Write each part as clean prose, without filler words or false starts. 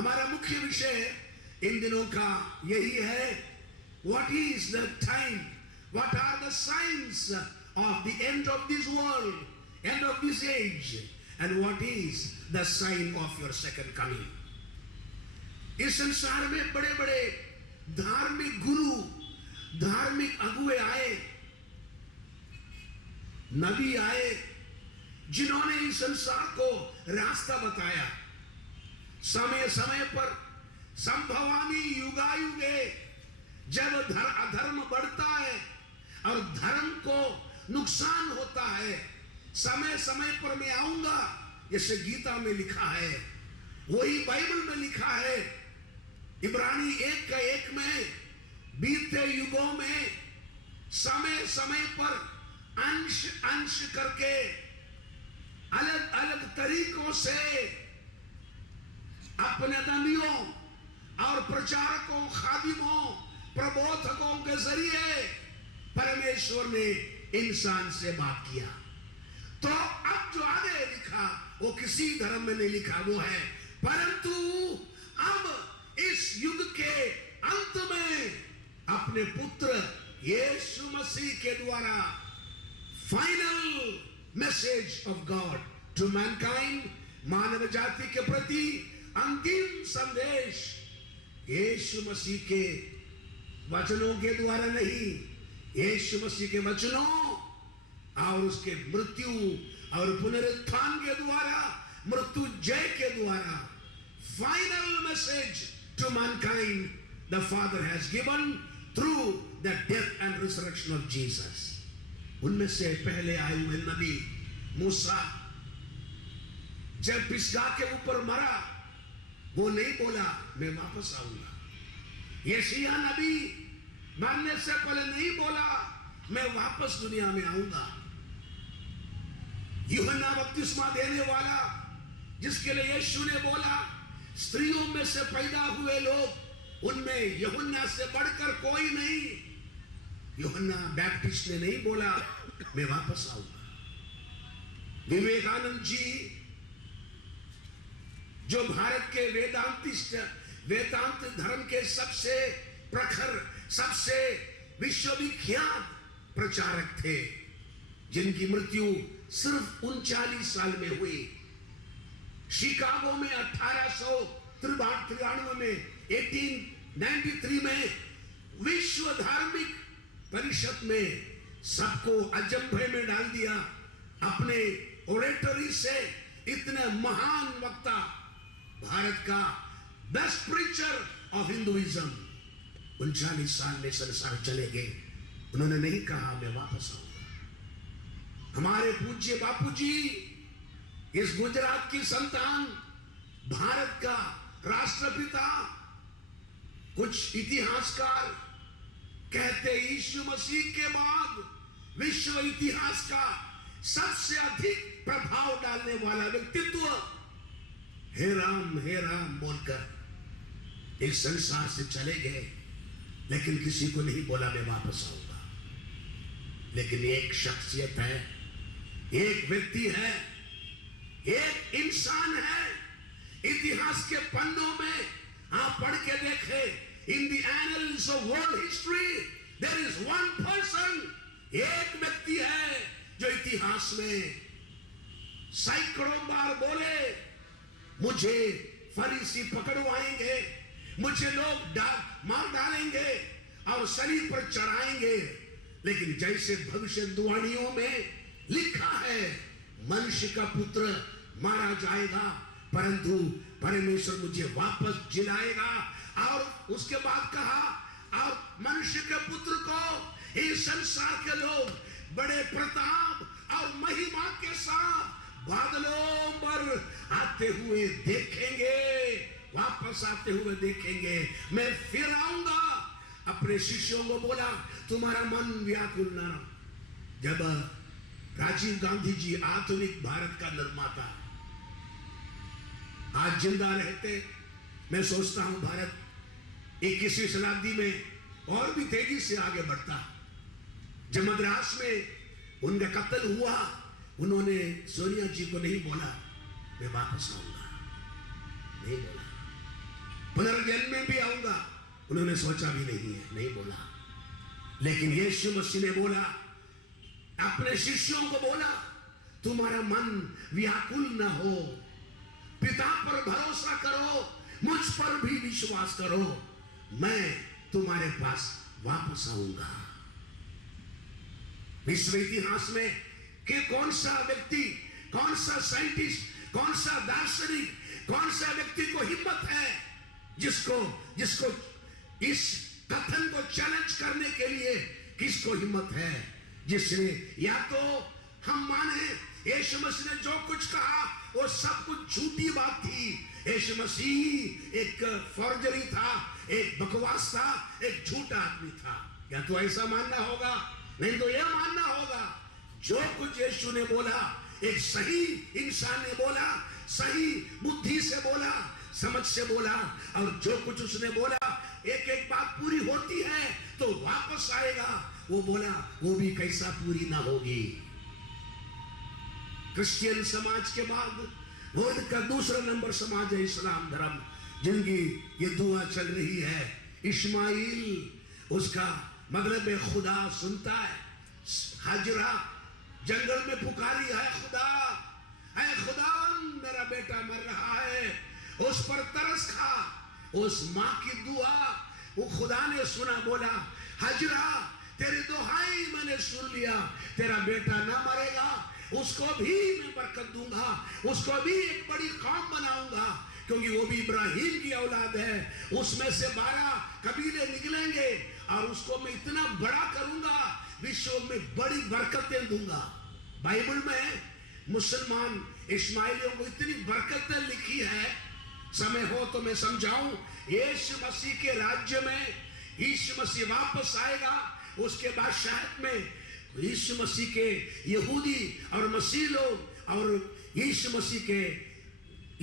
हमारा मुख्य विषय इन दिनों का यही है, what is the time, what are the science of the end of this world, end of this age, and what is the sign of your second coming. इस संसार में बड़े बड़े धार्मिक गुरु, धार्मिक अगुए आए, नबी आए, जिन्होंने इस संसार को रास्ता बताया। समय समय पर संभवामी युगायुगे जब अधर्म बढ़ता है और धर्म को नुकसान होता है, समय समय पर मैं आऊंगा, जैसे गीता में लिखा है, वही बाइबल में लिखा है। इब्रानी 1:1 में बीते युगों में समय समय पर अंश अंश करके अलग अलग तरीकों से अपने नबियों और प्रचारकों, खादिमों, प्रबोधकों के जरिए परमेश्वर ने इंसान से बात किया। तो अब जो आगे लिखा वो किसी धर्म में नहीं लिखा, वो है, परंतु अब इस युग के अंत में अपने पुत्र यीशु मसीह के द्वारा final message of God to mankind, मानव जाति के प्रति अंतिम संदेश यीशु मसीह के वचनों के द्वारा नहीं, यीशु मसीह के वचनों और उसके मृत्यु और पुनरुत्थान के द्वारा, मृत्यु जय के द्वारा, final message to mankind the father has given through the death and resurrection of Jesus. उनमें से पहले आए हुए नबी मूसा जब पिसगा के ऊपर मरा, वो नहीं बोला मैं वापस आऊंगा। यशायाह नबी मरने से पहले नहीं बोला मैं वापस दुनिया में आऊंगा। यूहन्ना बपतिस्मा देने वाला, जिसके लिए यीशु ने बोला स्त्रियों में से पैदा हुए लोग, उनमें यूहन्ना से बढ़कर कोई नहीं, यूहन्ना बैप्टिस्ट ने नहीं बोला मैं वापस आऊंगा। विवेकानंद जी, जो भारत के वेदांत धर्म के सबसे प्रखर, सबसे विश्वविख्यात प्रचारक थे, जिनकी मृत्यु सिर्फ 39 साल में हुई। शिकागो में 1893 में 1893 में विश्व धार्मिक परिषद में सबको अजंभे में डाल दिया अपने ओरेटरी से। इतने महान वक्ता, भारत का बेस्ट प्रीचर ऑफ हिंदुइज्म, 39 साल में संसार चले गए। उन्होंने नहीं कहा मैं वापस आऊंगा। हमारे पूज्य बापूजी, इस गुजरात की संतान, भारत का राष्ट्रपिता, कुछ इतिहासकार कहते यीशु मसीह के बाद विश्व इतिहास का सबसे अधिक प्रभाव डालने वाला व्यक्तित्व हे राम बोलकर इस संसार से चले गए, लेकिन किसी को नहीं बोला मैं वापस आऊंगा। लेकिन एक शख्सियत है, एक व्यक्ति है, एक इंसान है, इतिहास के पन्नों में आप पढ़ के देखें, in the annals of world history there is one person, एक व्यक्ति है जो इतिहास में सैकड़ों बार बोले मुझे फरीसी पकड़वाएंगे, मुझे लोग मार डालेंगे और शरीर पर चढ़ाएंगे, लेकिन जैसे भविष्यवाणियों में लिखा है मनुष्य का पुत्र मारा जाएगा, परंतु परमेश्वर मुझे वापस जिलाएगा। और उसके बाद कहा, और मनुष्य के पुत्र को इस संसार के लोग बड़े प्रताप और महिमा के साथ बादलों पर आते हुए देखेंगे, वापस आते हुए देखेंगे। मैं फिर आऊंगा। अपने शिष्यों को बोला तुम्हारा मन व्याकुल न रहो। जब राजीव गांधी जी, आधुनिक भारत का निर्माता, आज जिंदा रहते, मैं सोचता हूं भारत 21वीं शताब्दी में और भी तेजी से आगे बढ़ता। जब मद्रास में उनका कत्ल हुआ, उन्होंने सोनिया जी को नहीं बोला मैं वापस आऊंगा, नहीं बोला। पुनर्जन्म में भी आऊंगा, उन्होंने सोचा भी नहीं है, नहीं बोला। लेकिन यीशु मसीह ने बोला, अपने शिष्यों को बोला, तुम्हारा मन व्याकुल न हो, पिता पर भरोसा करो, मुझ पर भी विश्वास करो, मैं तुम्हारे पास वापस आऊंगा। विश्व इतिहास में कि कौन सा व्यक्ति, कौन सा साइंटिस्ट, कौन सा दार्शनिक, कौन सा व्यक्ति को हिम्मत है जिसको इस कथन को चैलेंज करने के लिए किसको हिम्मत है, जिसने या तो हम माने यीशु मसीह ने जो कुछ कहा वो सब कुछ झूठी बात थी, यीशु मसीह एक फॉर्जरी था, एक बकवास था, एक झूठा आदमी था, या तो ऐसा मानना होगा, नहीं तो यह मानना होगा जो कुछ यीशु ने बोला एक सही इंसान ने बोला, सही बुद्धि से बोला, समझ से बोला, और जो कुछ उसने बोला एक एक बात पूरी होती है तो वापस आएगा। वो बोला वो भी कैसा पूरी ना होगी। क्रिश्चियन समाज के बाद वर्ल्ड का दूसरा नंबर समाज है इस्लाम धर्म, जिनकी ये दुआ चल रही है, इस्माइल, उसका मतलब है खुदा सुनता है। हाजरा जंगल में पुकारी है, खुदा ऐ खुदावन मेरा बेटा मर रहा है, उस पर तरस खा। उस माँ की दुआ वो खुदा ने सुना, बोला हाजरा तेरी दुहाई मैंने सुन लिया, तेरा बेटा ना मरेगा, उसको भी मैं बरकत दूंगा, उसको भी एक बड़ी कौम बनाऊंगा, क्योंकि वो भी इब्राहिम की औलाद है, उसमें से 12 कबीले निकलेंगे और उसको मैं इतना बड़ा करूंगा, विश्व में बड़ी बरकतें दूंगा। बाइबल में मुसलमान इस्माइलियों को इतनी बरकतें लिखी है, समय हो तो मैं समझाऊं। यीशु मसीह के राज्य में यीशु मसीह वापस आएगा, उसके बाद शायद में यीशु मसीह के यहूदी और मसीह लोग और यीशु मसीह के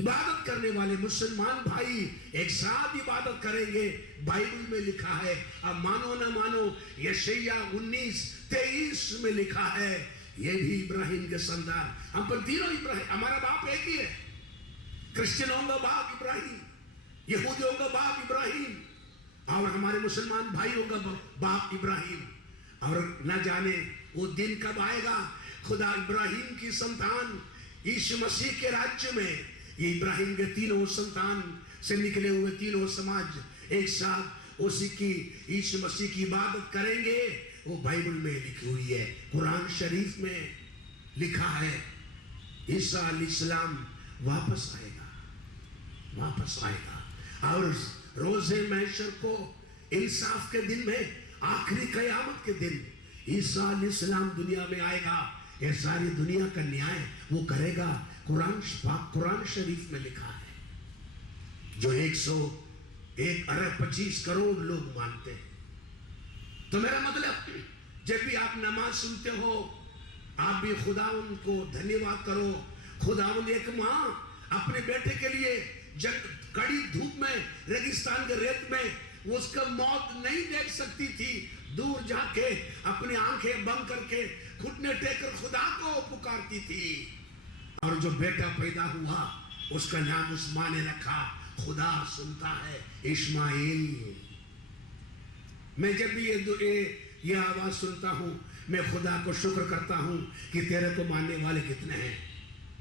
इबादत करने वाले मुसलमान भाई एक साथ इबादत करेंगे। बाइबल में लिखा है, अब मानो ना मानो, यशायाह 19:23 में लिखा है, ये भी इब्राहिम के संतान, हम पर तीनों इब्राहिम, हमारा बाप एक ही है, क्रिश्चियनों का बाप इब्राहिम, यहूदियों का बाप इब्राहिम, और हमारे मुसलमान भाइयों का बाप इब्राहिम। और न जाने वो दिन कब आएगा, खुदा इब्राहिम की संतान यीशु मसीह के राज्य में, ये इब्राहिम के तीनों संतान से निकले हुए तीनों समाज एक साथ उसी की यीशु मसीह की इबादत करेंगे। वो बाइबल में लिखी हुई है, कुरान शरीफ में लिखा है, ईसा अलैहिस्सलाम वापस आएगा, वापस आएगा। और रोजे महशर को इंसाफ के दिन में, आखिरी कयामत के दिन ईसा अलैहिस्सलाम दुनिया में आएगा, ये सारी दुनिया का न्याय वो करेगा। कुरान शरीफ में लिखा है, जो 101 अरब 25 करोड़ लोग मानते हैं। तो मेरा मतलब, जब भी आप नमाज सुनते हो, आप भी खुदावन को धन्यवाद करो। खुदावन एक माँ अपने बेटे के लिए जब कड़ी धूप में रेगिस्तान के रेत में उसका मौत नहीं देख सकती थी, दूर जाके अपनी आंखें बंद करके घुटने टेककर खुदा को पुकारती थी। और जो बेटा पैदा हुआ उसका नाम उस माँ ने रखा, खुदा सुनता है, इस्माइल। मैं जब भी ये आवाज सुनता हूँ, मैं खुदा को शुक्र करता हूँ कि तेरे को मानने वाले कितने हैं।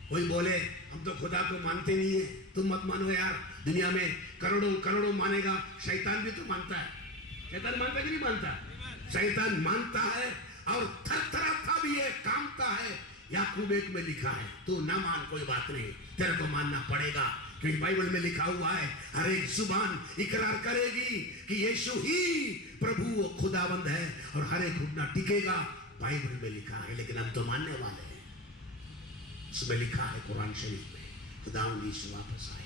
कोई बोले हम तो खुदा को मानते नहीं है, तुम मत मानो यार, दुनिया में करोड़ों करोड़ों मानेगा, शैतान भी तो मानता है। शैतान मानता कि नहीं मानता? शैतान मानता है और थरथराता भी है, कांपता है। याकूब 1 में लिखा है, तू ना मान, कोई बात नहीं, तेरे को मानना पड़ेगा, क्योंकि बाइबल में लिखा हुआ है, हर एक जुबान इकरार करेगी कि यीशु ही प्रभु व खुदावंद है, और हर एक घुटना टिकेगा। बाइबल में लिखा है, लेकिन हम तो मानने वाले हैं। उसमें लिखा है कुरान शरीफ में, खुदावंद यीशु वापस आएगा।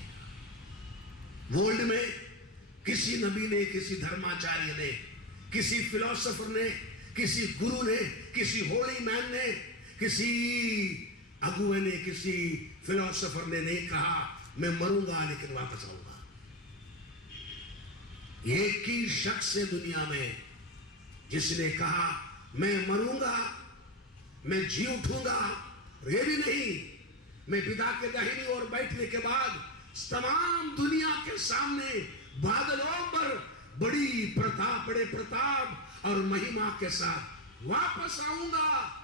वर्ल्ड में किसी नबी ने, किसी धर्माचार्य ने, किसी फिलोसोफर ने, किसी गुरु ने, किसी होली मैन ने, किसी अगुए ने, किसी फिलोसोफर ने नहीं कहा मैं मरूंगा लेकिन वापस आऊंगा। एक ही शख्स है दुनिया में जिसने कहा मैं मरूंगा, मैं जी उठूंगा, और ये भी नहीं, मैं पिता के दाहिनी ओर बैठने के बाद तमाम दुनिया के सामने बादलों पर बड़े प्रताप और महिमा के साथ वापस आऊंगा।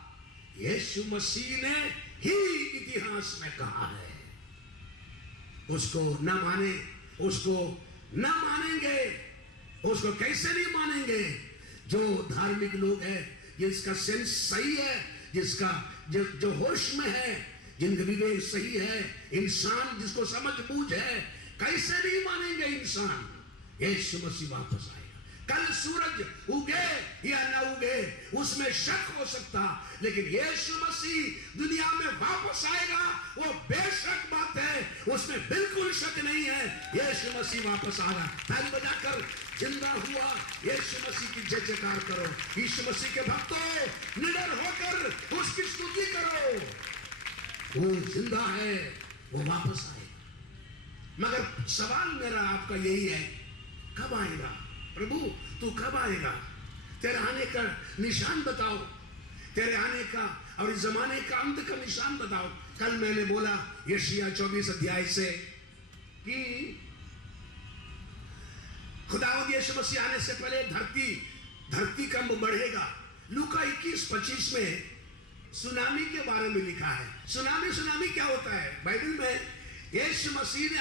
यीशु मसीह ने ही इतिहास में कहा है। उसको न माने, उसको न मानेंगे, उसको कैसे नहीं मानेंगे? जो धार्मिक लोग हैं, जिसका सेंस सही है, जिसका जो होश में है, जिनका विवेक सही है, इंसान जिसको समझ बूझ है, कैसे नहीं मानेंगे इंसान? यीशु मसीह वापस आएगा। कल सूरज उगे या न उगे उसमें शक हो सकता, लेकिन यीशु मसीह दुनिया में वापस आएगा, वो बेशक बात है, उसमें बिल्कुल शक नहीं है। यीशु मसीह वापस आ रहा। ताली बजाकर जिंदा हुआ यीशु मसीह की जय जयकार करो। यीशु मसीह के भक्तों, निडर होकर उसकी स्तुति करो। वो जिंदा है, वो वापस आएगा। मगर सवाल मेरा आपका यही है, कब आएगा प्रभु? तू कब आएगा? तेरे आने का निशान बताओ, तेरे आने का और इस जमाने का अंत का निशान बताओ। कल मैंने बोला यशायाह 24 अध्याय से कि खुदावंद यीशु मसीह आने से पहले धरती कंप बढ़ेगा। लूका 21-25 में सुनामी के बारे में लिखा है। सुनामी क्या होता है? बाइबल में यीशु मसीह ने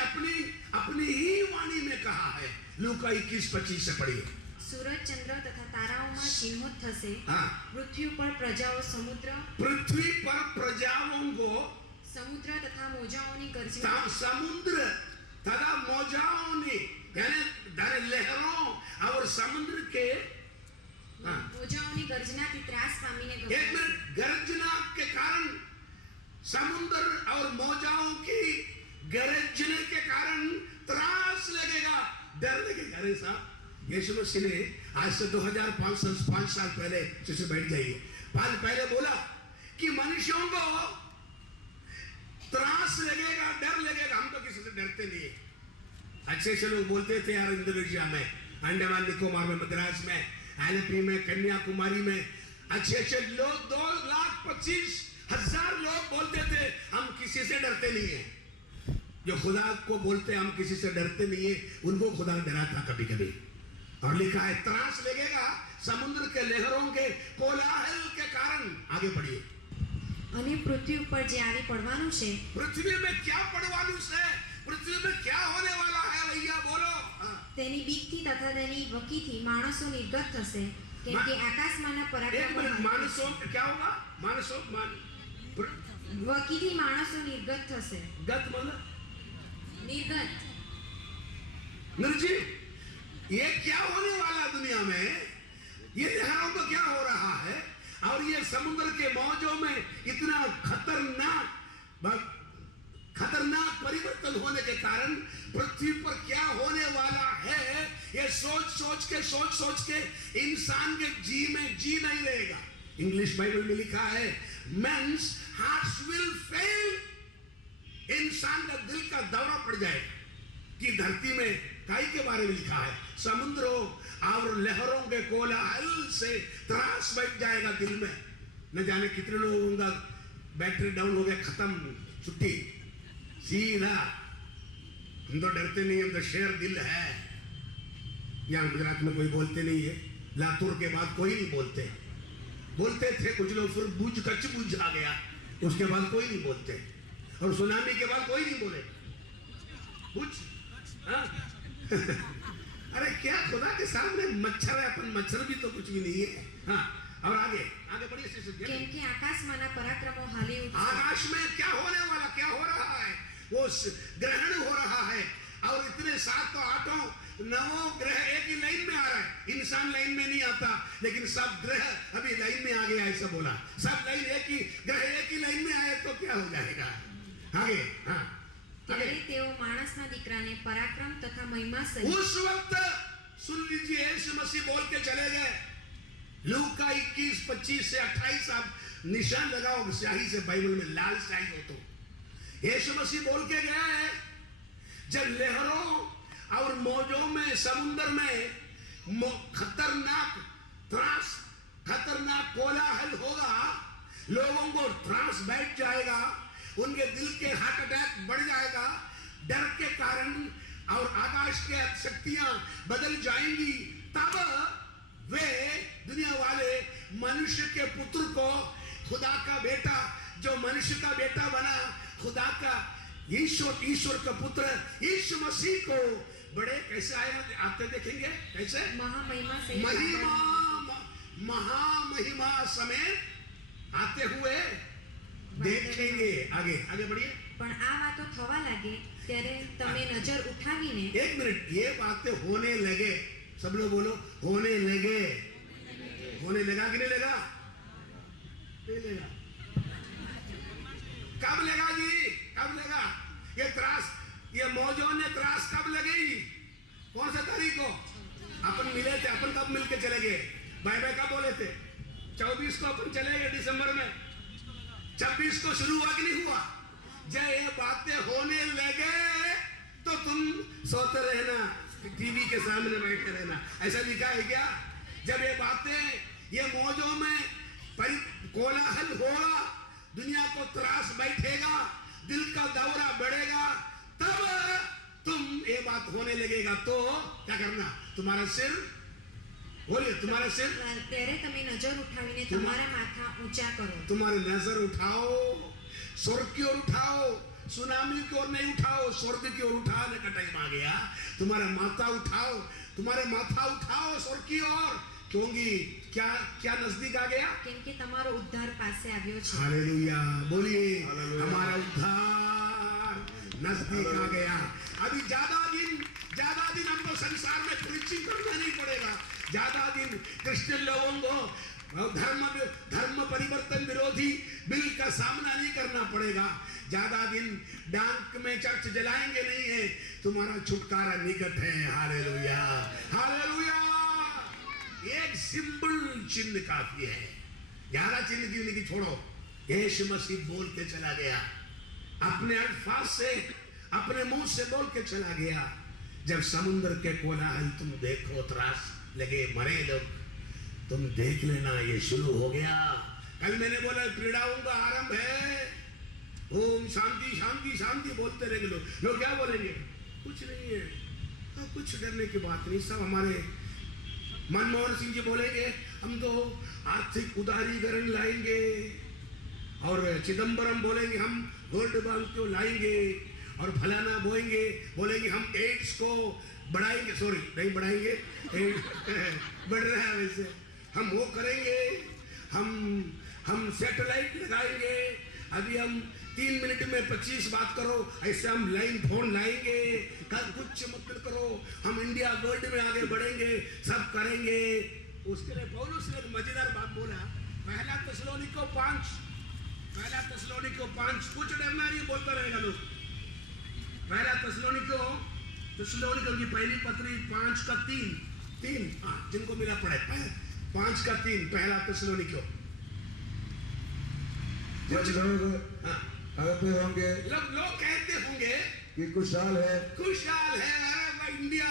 अपनी ही वाणी में कहा है। लूका 21-25 से पढ़िए। सूरज, चंद्र तथा ताराओं चिन्हों थશે। पृथ्वी पर प्रजाओं को समुद्र तथा मोजाओं गर्जना। समुद्र तथा मोजाओं यानी लहरों और समुद्र के मोजाओं गर्जना की त्रास पामीने एक मिनट, गर्जना के कारण समुद्र और मोजाओं की गरजने के कारण त्रास लगेगा, डर लगेगा। अरे साहब, यीशु मसीह ने आज से 2500 साल पहले, जैसे बैठ जाइए, पहले बोला कि मनुष्यों को त्रास लगेगा, डर लगेगा। हम तो किसी से डरते नहीं है। अच्छे लोग बोलते थे यार, इंडोनेशिया में, अंडमान निकोबार में, मद्रास में, आलपी में, कन्याकुमारी में अच्छे लोग 2,25,000 लोग बोलते थे हम किसी से डरते नहीं है। जो खुदा को बोलते हम किसी से डरते नहीं है, उनको खुदा डराता कभी कभी। और लिखा है त्रास लगेगा समुद्र के लहरों के कोलाहल के कारण। आगे पढ़िए। અને પૃથ્વી ઉપર જે આવી પડવાનું છે, पृथ्वी में क्या पड़वानु है? पृथ्वी में क्या होने वाला है भैया? बोलो। તેની બીકથી તથા તેની વકીથી માણસો નિર્ગત થશે, કેમ કે આકાશમાંના एक પરાક્રમો मिनट, मानसों क्या होगा? વકીથી માણસો નિર્ગત થશે। गत मतलब નિર્ગત निर्जीव। ये क्या होने वाला दुनिया में? ये लहरों को क्या हो रहा है? और ये समुद्र के मौजों में इतना खतरनाक परिवर्तन होने के कारण पृथ्वी पर क्या होने वाला है, ये सोच सोच के इंसान के जी नहीं रहेगा। इंग्लिश बाइबल में लिखा है men's hearts will fail। इंसान का दिल का दौरा पड़ जाएगा। कि धरती में काई के बारे में लिखा है, समुद्रों और लहरों के कोलाहल से त्रास बैठ जाएगा दिल में। न जाने कितने लोगों का बैटरी डाउन हो गया, खत्म, छुट्टी, सीधा। हम तो डरते नहीं, हम तो शेर दिल है। यहाँ गुजरात में कोई बोलते नहीं है, लातूर के बाद कोई नहीं बोलते थे कुछ लोग, फिर बुझ आ गया, उसके बाद कोई नहीं बोलते। और सुनामी के बाद कोई नहीं बोले कुछ। अरे क्या खुदा के सामने मच्छर है, अपन मच्छर भी तो कुछ भी नहीं है। हाँ, और आगे बढ़िए। કેમ કે આકાશમાંના પરાક્રમો હાલી ઉઠશે। आकाश में क्या होने वाला, क्या हो रहा है? वो ग्रहण हो रहा है, और इतने 7 8 9 ग्रह एक ही लाइन में आ रहा है। इंसान लाइन में नहीं आता, लेकिन सब ग्रह अभी लाइन में आ गया, ऐसा बोला। सब लाइन एक ही लाइन में आए तो क्या हो जाएगा? आगे। हाँ, ત્યારે તેઓ માણસના દીકરાને પરાક્રમ તથા મહિમા સહિત। उस वक्त सुन लीजिए, यीशु मसीह बोल के चले गए। लूका 21-25 से 28 आप निशान लगाओ स्याही से, बाइबल में लाल स्याही हो तो। यीशु मसीह बोल के गया है, जब लहरों और मौजों में, समुद्र में खतरनाक कोलाहल होगा, लोगों को त्रास बैठ जाएगा, उनके दिल के हार्ट अटैक बढ़ जाएगा, डर के कारण और आकाश के शक्तियां बदल जाएंगी, तब वे दुनिया वाले मनुष्य के पुत्र को, खुदा का बेटा जो मनुष्य का बेटा बना, खुदा का ईश्वर का पुत्र यीशु मसीह को बड़े कैसे आते देखेंगे, कैसे महामहिमा से महामहिमा समेत आते हुए देखेंगे। आगे आगे बढ़िए। પણ આ વાતો થવા લાગે ત્યારે તમે નજર ઉઠાવીને, एक मिनट, ये बातें होने लगे, सब लोग बोलो होने लगे। होने लगा कि नहीं लगा? नहीं लगा। कब लगा जी? कब लगा? ये त्रास, ये मौजों ने त्रास कब लगेगी? कौन सा तारीख को? अपन मिले थे, अपन कब मिलके चले गए? बाय बाय कब बोले थे? 24 को अपन चले गए दिसंबर में। 26 को शुरू हुआ कि नहीं हुआ? जब ये बातें होने लगे तो तुम सोते रहना, टीवी के सामने बैठे रहना। ऐसा लिखा है क्या? जब ये बातें, ये मौजों में कोलाहल होगा, दुनिया को त्रास बैठेगा, दिल का दौरा बढ़ेगा, तब तुम ये बात होने लगेगा तो क्या करना? तुम्हारा सिर, बोलिए तुम्हारा सिर, ત્યારે તમે નજર ઉઠાવીને તમારા માથા ઊંચા કરો। तुम्हारी नजर उठाओ, स्वर्ग की ओर उठाओ, सुनामी की ओर नहीं उठाओ, स्वर्ग की ओर उठाने का टाइम आ गया। तुम्हारा माथा उठाओ, तुम्हारे माथा उठाओ स्वर्ग की ओर, क्योंकि क्या क्या नजदीक आ गया? કેમ કે તમારો ઉદ્ધાર પાસે આવ્યો છે। हालेलुया, बोलिए हालेलुया। हमारा उद्धार नजदीक आ गया। अभी ज्यादा दिन हमको संसार में प्रीचिंग करना नहीं पड़ेगा। ज्यादा दिन क्रिश्चियन लोगों को धर्म परिवर्तन विरोधी बिल का सामना नहीं करना पड़ेगा। ज्यादा दिन डांक में चर्च जलाएंगे नहीं है, तुम्हारा छुटकारा निकट है। Hallelujah, hallelujah. एक सिंपल चिन्ह काफी है। 11 चिन्ह क्यों नहीं, छोड़ो। यीशु मसीह बोल के चला गया, अपने अल्फाज से, अपने मुंह से बोल के चला गया। जब समुद्र के कोलाहल तुम देखो, त्रास लगे, मरे लोग, तुम देख लेना ये शुरू हो गया। कल मैंने बोला पीड़ाओं का आरंभ है। ओम शांति शांति शांति बोलते रहेंगे लोग क्या बोलेंगे? कुछ नहीं है, कुछ डरने की बात नहीं। सब हमारे मनमोहन सिंह जी बोलेंगे हम तो आर्थिक उदारीकरण लाएंगे, और चिदम्बरम बोलेंगे हम वर्ल्ड बैंक को लाएंगे, और फलाना बोलेंगे हम एड्स को बढ़ाएंगे, सॉरी नहीं बढ़ाएंगे, बढ़ रहा है वैसे, हम वो करेंगे, हम सैटेलाइट लगाएंगे, अभी हम 3 मिनट में 25 बात करो, ऐसे हम लाइन फोन लाएंगे, कल कुछ मत करो, हम इंडिया वर्ल्ड में आगे बढ़ेंगे, सब करेंगे। उसके लिए पौलुस ने एक मजेदार बात बोला, पहला थिस्सलुनीके 5, कुछ डरना नहीं बोलता रहेगा लोग। पहला थिस्सलुनीके की पहली पत्री 5:3, जिनको मिला पढ़े 5:3, पहला थिस्सलुनीके। कुछ लोग कहते होंगे, लोग कहते होंगे कि खुशहाल है, अरे इंडिया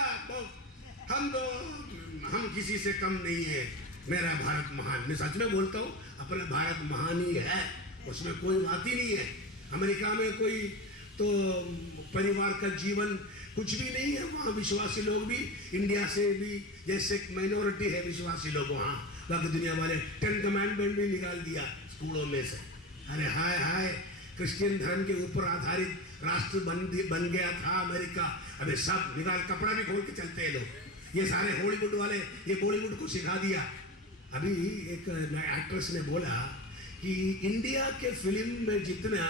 हम किसी से कम नहीं है, मेरा भारत महान। मैं सच में बोलता हूँ, अपना भारत महान ही है, उसमें कोई बात ही नहीं है। अमेरिका में कोई तो परिवार का जीवन कुछ भी नहीं है, वहाँ विश्वासी लोग भी इंडिया से भी जैसे माइनॉरिटी है विश्वासी लोग वहाँ। बाकी दुनिया वाले 10 कमांडमेंट भी निकाल दिया स्कूलों में से। अरे हाय हाय, क्रिश्चियन धर्म के ऊपर आधारित राष्ट्र बन गया था अमेरिका। अबे सब निकाल, कपड़ा भी खोल के चलते हैं लोग। ये सारे हॉलीवुड वाले ये बॉलीवुड को सिखा दिया। अभी एक एक्ट्रेस ने बोला कि इंडिया के फिल्म में जितना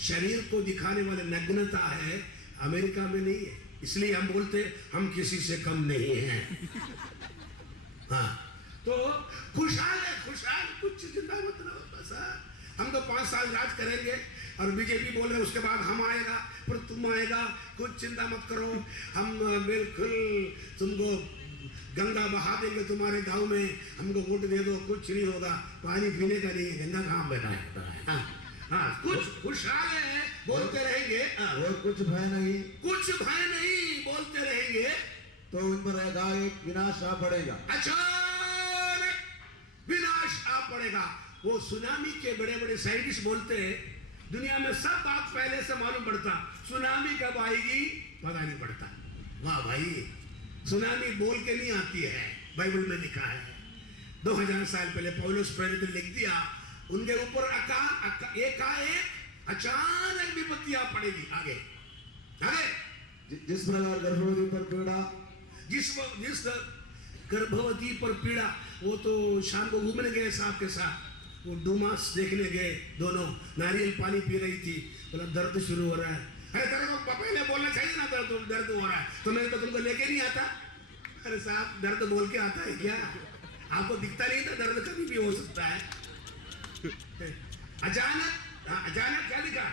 शरीर को दिखाने वाले नग्नता है अमेरिका में नहीं है, इसलिए हम बोलते हम किसी से कम नहीं हैं। हाँ, तो खुशहाल है, कुछ चिंता मत करो बस। हम तो 5 साल राज करेंगे, और बीजेपी बोल रहे उसके बाद हम आएगा, फिर तुम आएगा, कुछ चिंता मत करो, हम बिल्कुल तुमको गंगा बहा देंगे तुम्हारे गांव में, हमको वोट दे दो, कुछ नहीं होगा, पानी पीने का नहीं है, गंगा कहाँ बैठा है। हाँ, कुछ खुशहाल है बोलते रहेंगे, और कुछ भय नहीं बोलते रहेंगे, तो उन पर एक विनाश आ पड़ेगा। अचानक विनाश आ पड़ेगा। वो सुनामी के बड़े बड़े साइंटिस्ट बोलते हैं दुनिया में सब बात पहले से मालूम पड़ता, सुनामी कब आएगी पता नहीं पड़ता। वाह भाई, सुनामी बोल के नहीं आती है, बाइबल में लिखा है। 2000 साल पहले पौलुस प्रेरित ने लिख दिया, उनके ऊपर एकाएक अचानक विपत्ति आ पड़ेगी। आगे आगे जिस प्रकार गर्भवती पर पीड़ा, जिस गर्भवती पर पीड़ा, वो तो शाम को घूमने गए साहब के साथ, वो डूमास देखने गए, दोनों नारियल पानी पी रही थी, बोला दर्द शुरू हो रहा है। अरे तेरे को पहले बोलना चाहिए ना, दर्द हो रहा है तो मैं तो तुमको लेके नहीं आता। अरे साहब दर्द बोल के आता है क्या? आपको दिखता नहीं था दर्द कभी भी हो सकता है। अचानक क्या लिखा,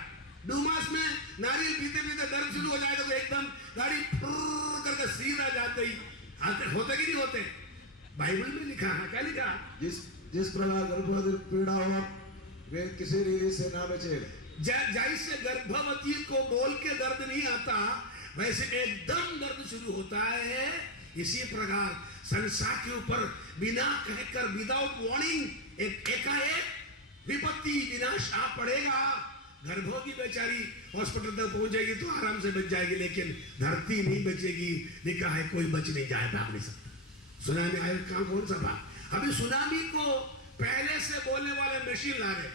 डूमास में नारियल पीते पीते दर्द शुरू हो जाएगा तो एकदम गाड़ी फुर्र करके सीधा जाते ही होते कि नहीं होते? बाइबल में लिखा है, क्या लिखा? जिस प्रकार गर्भवती पीड़ा हो, वे किसी रीति से ना बचेगा। जैसे गर्भवती को बोल के दर्द नहीं आता, वैसे एकदम दर्द शुरू होता है। इसी प्रकार संसार के ऊपर बिना कहकर, विदाउट वार्निंग, एकाएक विपत्ति विनाश आ पड़ेगा। गर्भवती बेचारी हॉस्पिटल तक पहुंचेगी तो आराम से बच जाएगी, लेकिन धरती नहीं बचेगी। लिखा है कोई बच नहीं जाए, भाग नहीं सकता। सुनामी आया काम कौन सा था? अभी सुनामी को पहले से बोलने वाले मशीन ला रहे।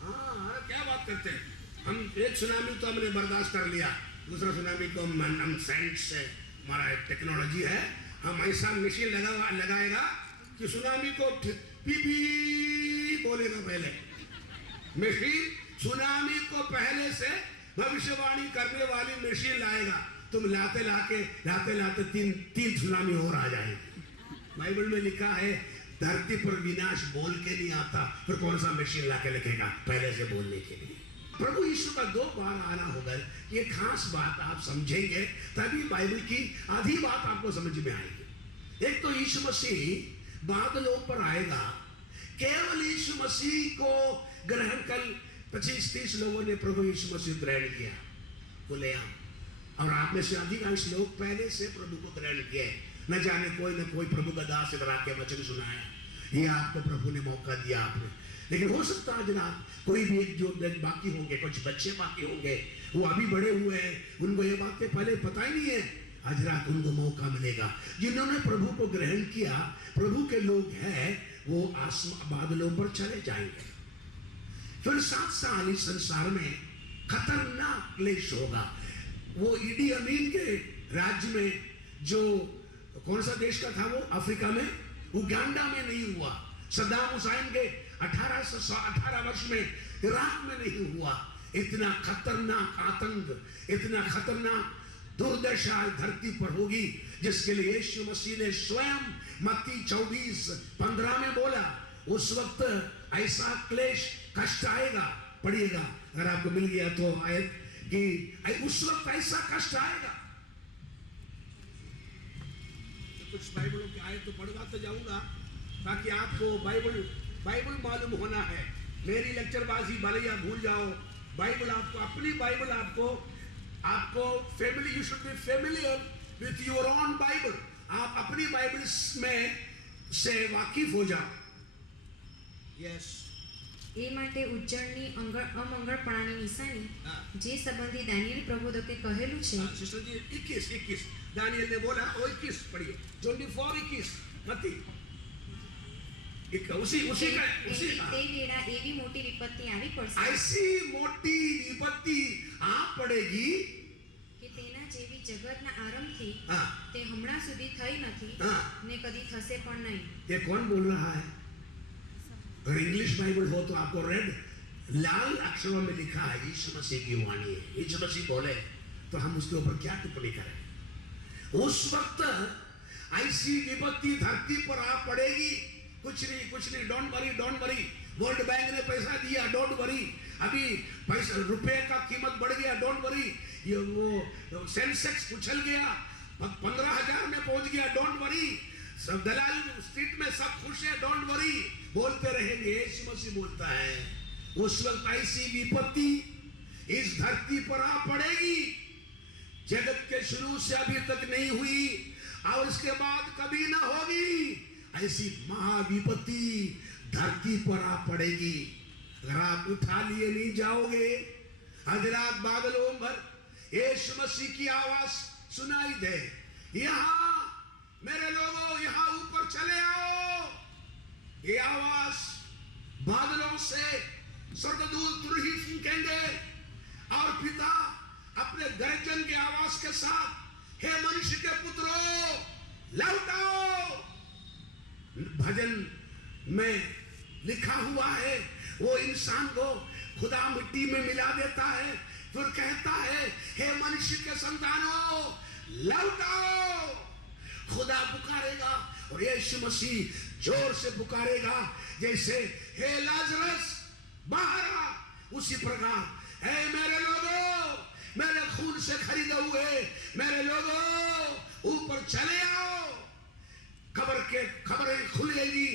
हाँ, क्या बात करते हैं हम। एक सुनामी तो हमने बर्दाश्त कर लिया, दूसरा सुनामी को हम साइंस से, हमारा टेक्नोलॉजी है, हम ऐसा मशीन लगाएगा कि सुनामी को पी बोलेगा। पहले मशीन सुनामी को पहले से भविष्यवाणी करने वाली मशीन लाएगा। तुम लाते लाते तीन सुनामी और आ जाएगी। बाइबल में लिखा है धरती पर विनाश बोल के नहीं आता, फिर कौन सा मशीन लाके लिखेगा पहले से बोलने के लिए? प्रभु यीशु का 2 बार आना होगा। ये खास बात आप समझेंगे तभी बाइबल की आधी बात आपको समझ में आएगी। एक तो यीशु मसीह बादलों पर आएगा। केवल यीशु मसीह को ग्रहण कर 25-30 लोगों ने प्रभु यीशु मसीह ग्रहण किया खुलेआम, और आप में से अधिकांश लोग पहले से प्रभु को ग्रहण किए। न जाने कोई न कोई प्रभु का दास इधर आके वचन सुनाया, ये आपको प्रभु ने मौका दिया आपने। लेकिन हो सकता है जनाब कोई भी एक जो बाकी होंगे, कुछ बच्चे बाकी होंगे, वो अभी बड़े हुए हैं, उनको ये बातें पहले पता ही नहीं है। आज रात उनको मौका मिलेगा। जिन्होंने प्रभु को ग्रहण किया, प्रभु के लोग हैं, वो बादलों पर चले जाएंगे। फिर 7 साल इस संसार में खतरनाक क्लेश होगा। वो ईडी अमीन के राज्य में, जो कौन सा देश का था वो, अफ्रीका में, उगांडा में नहीं हुआ। सद्दाम हुसैन के 18 वर्ष में इराक में नहीं हुआ। इतना खतरनाक आतंक, इतना खतरनाक दुर्दशा धरती पर होगी, जिसके लिए यीशु मसीह ने स्वयं मत्ती 24:15 में बोला। उस वक्त ऐसा क्लेश, कष्ट आएगा। पढ़िएगा अगर आपको मिल गया तो आयत कि उस वक्त ऐसा कष्ट आएगा। कुछ बाइबलों की आयत तो पढ़वाते जाऊंगा ताकि आपको बाइबल मालूम होना है। मेरी लेक्चरबाजी भले या भूल जाओ, बाइबल आपको, अपनी बाइबल आपको family, you should be familiar with your own Bible. आप अपनी बाइबल में से वाकिफ हो जाओ। यस, એ માટે ઉજ્જળની અમંગળપણાની નિશાની જે સંબંધી દાનિયેલ પ્રબોધકે કહેલું છે। सिस्टर जी 21 दानियल ने बोला, वो 21 पढ़िए, 24-21 मत्ती। उसी તે વેળા એવી મોટી વિપત્તિ આવી પડશે ऐसी मोटी विपत्ति आ पड़ेगी કે તેના જેવી જગતના આરંભથી हाँ, તે હમણાં સુધી થઈ નથી हाँ। ને કદી થશે પણ નહીં। ये कौन बोल रहा है? अगर इंग्लिश बाइबल हो तो आपको रेड लाल अक्षरों में लिखा है, यीशु मसीह की वाणी है। यीशु मसीह बोले तो हम उसके ऊपर क्या टिप्पणी करें? उस वक्त ऐसी विपत्ति धरती पर आ पड़ेगी। कुछ नहीं, डोंट वरी। वर्ल्ड बैंक ने पैसा दिया, डोंट वरी। अभी पैसा, रुपए का कीमत बढ़ गया, डोंट वरी। ये वो सेंसेक्स उछल गया, 15,000 में पहुंच गया, डोंट वरी। सब दलाल स्ट्रीट में सब खुश है, डोंट वरी। बोलते रहेंगे। यीशु मसीह बोलता है उस वक्त ऐसी विपत्ति इस धरती पर आ पड़ेगी, जगत के शुरू से अभी तक नहीं हुई और इसके बाद कभी ना होगी। ऐसी महाविपत्ति धरती पर आ पड़ेगी। अगर आप उठा लिए नहीं जाओगे, आज रात बादलों पर यीशु मसीह की आवाज सुनाई दे। यहां मेरे लोगों, यहां ऊपर चले आओ। ये आवाज बादलों से स्वर्गदूत तुरही फूंकेंगे और पिता अपने गर्जन के आवाज के साथ, हे मनुष्य के पुत्रों लौट आओ। भजन में लिखा हुआ है, वो इंसान को खुदा मिट्टी में मिला देता है, फिर कहता है, हे मनुष्य के संतानों लौट आओ। खुदा पुकारेगा और यीशु मसीह जोर से पुकारेगा, जैसे हे लाजरस बाहर आ, उसी प्रकार हे मेरे लोगों, मेरे खून से खरीदे हुए मेरे लोगों, ऊपर चले आओ। खबरें खुलेंगी,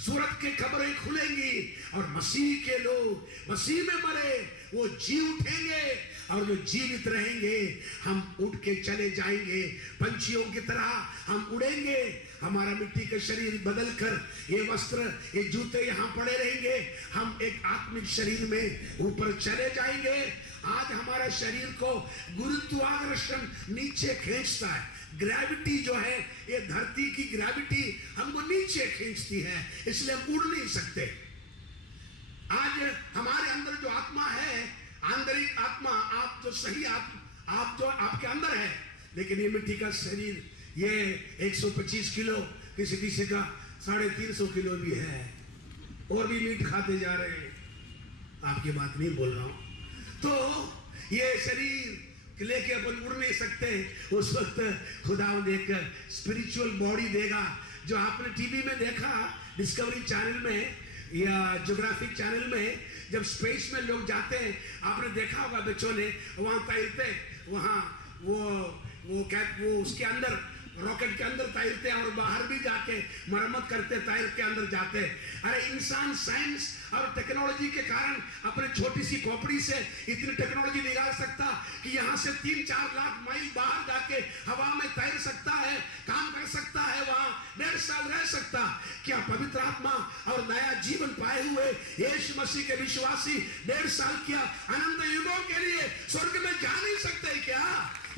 सूरत के खबरें खुलेंगी और मसीह के लोग, मसीह में मरे वो जी उठेंगे और जो जीवित रहेंगे हम उठ के चले जाएंगे, पंछियों की तरह हम उड़ेंगे। हमारा मिट्टी का शरीर बदलकर ये वस्त्र, ये जूते यहाँ पड़े रहेंगे, हम एक आत्मिक शरीर में ऊपर चले जाएंगे। आज हमारा शरीर को गुरुत्वाकर्षण नीचे खींचता है। ग्रेविटी जो है, ये धरती की ग्रेविटी हमको नीचे खींचती है, इसलिए हम उड़ नहीं सकते। आज हमारे अंदर जो आत्मा है, आंतरिक आत्मा, आप जो सही आप जो आपके अंदर है, लेकिन ये मिट्टी का शरीर, ये 125 किलो, किसी किसी का 350 किलो भी है, और भी मीट खाते जा रहे हैं। आपकी बात नहीं बोल रहा हूं। तो ये शरीर लेके अपन उड़ नहीं सकते। उस वक्त खुदा एक स्पिरिचुअल बॉडी देगा, जो आपने टीवी में देखा, डिस्कवरी चैनल में या ज्योग्राफिक चैनल में, जब स्पेस में लोग जाते हैं, आपने देखा होगा बच्चों ने, वहां तैरते, वहां वो उसके अंदर, रॉकेट के अंदर तैरते और बाहर भी जाके मरम्मत करते, तैर के अंदर जाते। अरे इंसान साइंस और टेक्नोलॉजी के कारण अपने छोटी सी खोपड़ी से इतनी टेक्नोलॉजी निकाल सकता कि यहाँ से 3-4 लाख माइल बाहर जाके हवा में तैर सकता है, काम कर सकता है, वहां 1.5 साल रह सकता। क्या पवित्र आत्मा और नया जीवन पाए हुए यीशु मसीह के विश्वासी 1.5 साल क्या अनंत युगों के लिए स्वर्ग में जा नहीं सकते क्या?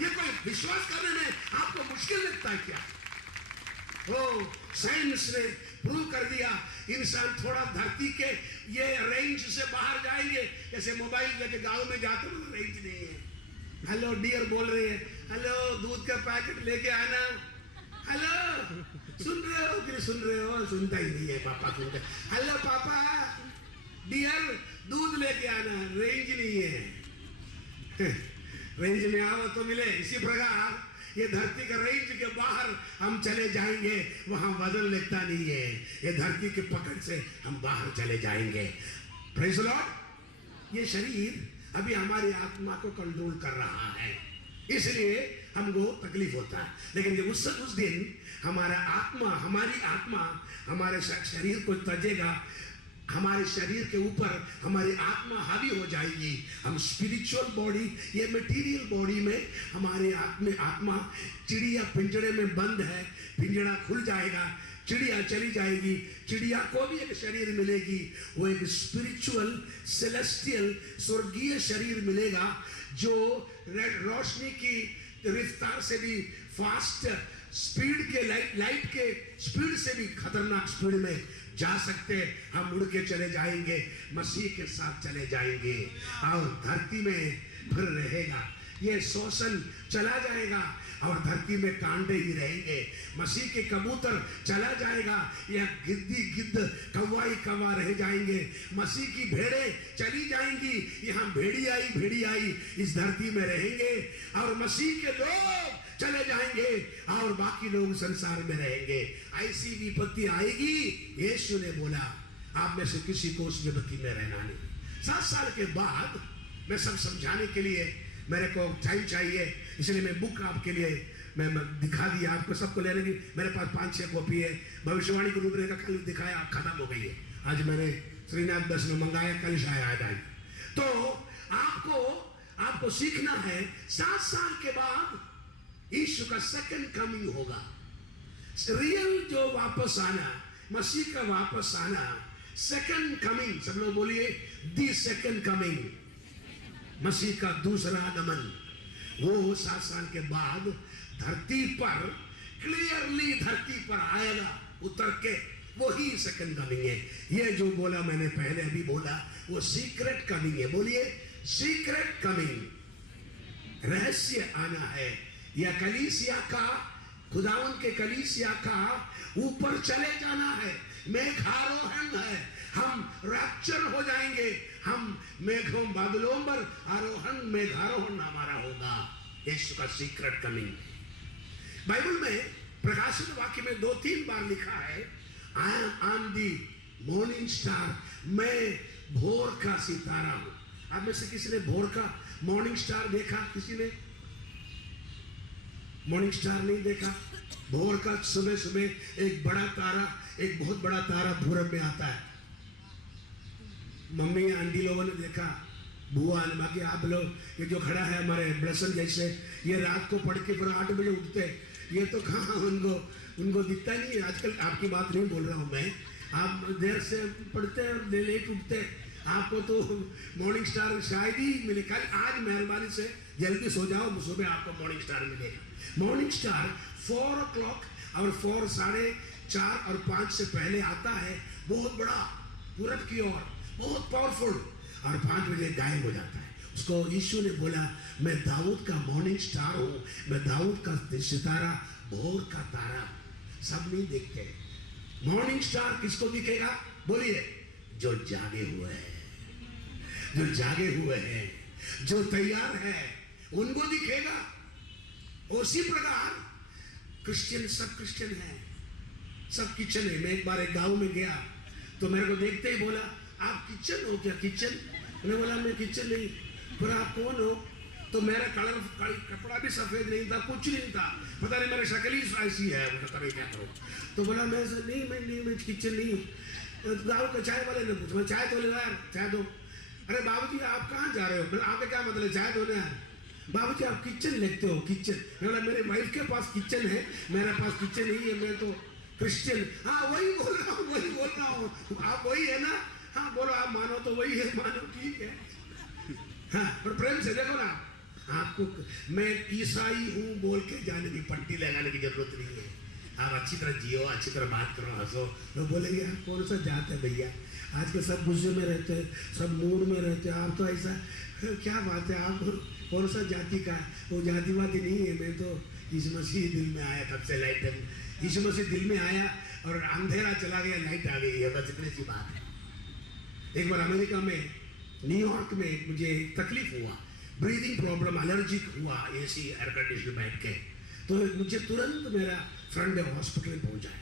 ये कोई विश्वास करने में आपको मुश्किल लगता है क्या? ओ साइंस ने प्रूव कर दिया, इंसान थोड़ा धरती के ये रेंज से बाहर जाएंगे। जैसे मोबाइल लेके गांव में जाते हो, रेंज नहीं है। हेलो डियर बोल रहे हैं, हेलो दूध का पैकेट लेके आना, हेलो सुन रहे हो कि सुन रहे हो? सुनता ही नहीं है पापा, सुनते हेलो पापा डियर दूध लेके आना, रेंज नहीं है। रेंज में आओ तो मिले। इसी प्रकार ये धरती का रेंज के बाहर हम चले जाएंगे, वहां वजन लगता नहीं है, ये धरती के पकड़ से हम बाहर चले जाएंगे। Praise the Lord. ये शरीर अभी हमारी आत्मा को कंट्रोल कर रहा है, इसलिए हमको तकलीफ होता है। लेकिन जब उस दिन हमारी आत्मा हमारे शरीर को तजेगा, हमारे शरीर के ऊपर हमारी आत्मा हावी हो जाएगी। हम स्पिरिचुअल बॉडी, ये मटेरियल बॉडी में हमारे आत्मा चिड़िया पिंजड़े में बंद है, पिंजड़ा खुल जाएगा, चिड़िया चली जाएगी, चिड़िया को भी एक शरीर मिलेगी, वो एक स्पिरिचुअल सेलेस्टियल स्वर्गीय शरीर मिलेगा, जो रोशनी की रफ्तार से भी फास्ट स्पीड के लाइट के स्पीड से भी खतरनाक स्पीड में जा सकते। हम उड़ के चले जाएंगे, मसीह के साथ चले जाएंगे और धरती में फिर रहेगा। ये शोषण चला जाएगा और धरती में कांटे ही रहेंगे। मसीह के कबूतर चला जाएगा, यह गिद्ध कौवा रह जाएंगे। मसीह की भेड़ें चली जाएंगी, यहाँ भेड़ियाई इस धरती में रहेंगे और मसीह के लोग चले जाएंगे और बाकी लोग संसार में रहेंगे। ऐसी विपत्ति आएगी, यीशु ने बोला आप में से किसी को उस विपत्ति में रहना नहीं। 7 साल के बाद मैं सब समझाने के लिए मेरे को टाइम चाहिए, इसलिए मैं बुक आपके लिए मैं दिखा दिया आपको, सबको लेने की मेरे पास 5-6 कॉपी है। भविष्यवाणी की रूपरेखा कल दिखाया, खत्म हो गई है। आज मैंने श्रीनाथ बस में मंगाया, कल शायद आई। तो आपको सीखना है, 7 साल के बाद यीशु का सेकंड कमिंग होगा। रियल जो वापस आना, मसीह का वापस आना, सेकंड कमिंग, सब लोग बोलिए दी सेकंड कमिंग, मसीह का दूसरा आगमन। वो 7 साल के बाद धरती पर क्लियरली धरती पर आएगा उतर के, वही सेकंड कमिंग है। ये जो बोला मैंने पहले अभी बोला वो सीक्रेट कमिंग है। बोलिए सीक्रेट कमिंग, रहस्य आना है। यह कलीसिया का, खुदावन के कलीसिया का ऊपर चले जाना है, मेघारोहण है। हम रैप्चर हो जाएंगे, हम मेघों बादलों पर आरोहण, मेघारोहण हमारा होगा। यीशु का सीक्रेट कमिंग। बाइबल में प्रकाशित वाक्य में 2-3 बार लिखा है I am the morning star, मैं भोर का सितारा हूं। आप में से किसी ने भोर का मॉर्निंग स्टार देखा? किसी ने मॉर्निंग स्टार नहीं देखा? भोर का सुबह सुबह एक बड़ा तारा, एक बहुत बड़ा तारा पूरब में आता है। मम्मी आंटी लोगों ने देखा, बुआ ने, बाकी आप लोग, ये जो खड़ा है हमारे ब्लसन जैसे, ये रात को पढ़ के फिर 8 बजे उठते, ये तो कहाँ उनको दिखता नहीं है। आजकल आपकी बात नहीं बोल रहा हूँ मैं, आप देर से पढ़ते हैं और लेट उठते हैं, आपको तो मॉर्निंग स्टार शायद ही मिले। कल आज मेहरबानी से जल्दी सो जाओ, सुबह आपको मॉर्निंग स्टार मिलेगा। मॉर्निंग स्टार 4 o'clock और 4, 4:30 और 5 से पहले आता है, बहुत बड़ा पूरब की ओर, बहुत पावरफुल, और 5 बजे गायब हो जाता है। उसको यीशु ने बोला मैं दाऊद का मॉर्निंग स्टार हूँ, मैं दाऊद का सितारा, भोर का तारा। सब नहीं देखते। मॉर्निंग स्टार किसको दिखेगा? बोलिए जो जागे हुए हैं, जो जागे हुए हैं, जो तैयार है, उनको दिखेगा। उसी प्रकार क्रिश्चियन, सब क्रिश्चियन है, सब किचन है। मैं एक बार एक गांव में गया तो मेरे को देखते ही बोला आप किचन हो क्या? किचन? मैंने बोला मैं किचन नहीं। फिर आप कौन हो? तो मेरा कपड़ा भी सफेद नहीं था, कुछ नहीं था, पता नहीं मेरी शक्ल ही ऐसी है, मैं क्या करूँ। तो बोला मैं किचन नहीं हूँ। गाँव के चाय वाले ने पूछा, मैं चाय तो ले यार, चाय दो। अरे बाबूजी आप कहाँ जा रहे हो? मैंने आपका क्या मतलब, चाय दो ना। बाबूजी आप किचन लिखते हो? किचन? बोला मेरे वाइफ के पास किचन है, मेरे पास किचन नहीं है, मैं तो क्रिश्चियन। हाँ वही बोल रहा हूँ, वही बोल रहा हूँ। आप वही है ना? हाँ बोलो, आप मानो तो वही है, मानो ठीक है। हाँ पर प्रेम से देखो ना, आपको मैं ईसाई हूँ बोल के जाने की, पट्टी लगाने की जरूरत नहीं है। आप अच्छी तरह जियो, अच्छी तरह बात करो, हंसो। लोग बोलेंगे आप कौन सा जात है भैया, आजकल सब गुस्से में रहते हैं, सब मूड में रहते हैं, आप तो ऐसा, क्या बात है, आप कौन सा जाति का? वो जातिवादी नहीं है, मैं तो यीशु मसीह दिल में आया, तब से लाइट, यीशु मसीह दिल में आया और अंधेरा चला गया, लाइट आ गई है, बस इतनी सी बात है। एक बार अमेरिका में, न्यूयॉर्क में मुझे तकलीफ हुआ, ब्रीदिंग प्रॉब्लम, एलर्जिक हुआ, एसी एयर कंडीशन बैठ के, तो मुझे तुरंत मेरा फ्रेंड हॉस्पिटल में पहुंचाया।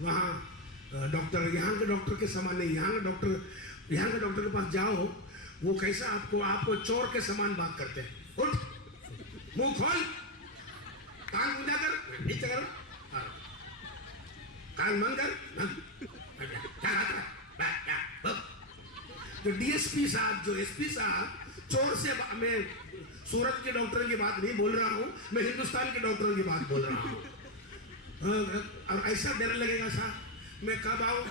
वहाँ डॉक्टर, यहाँ के डॉक्टर के समान नहीं, यहाँ के डॉक्टर के पास जाओ, वो कैसा आपको चोर के समान बात करते हैं। उठ, मुंह खोल, कान ऊंचा कर, नीचे करो, कान बंद कर, तो डीएसपी साहब, जो एसपी साहब, चोर से, मैं सूरत के डॉक्टर की बात नहीं बोल रहा हूँ, मैं हिंदुस्तान के डॉक्टर की बात बोल रहा हूँ। और ऐसा डर लगेगा साहब, मैं कब आऊँ?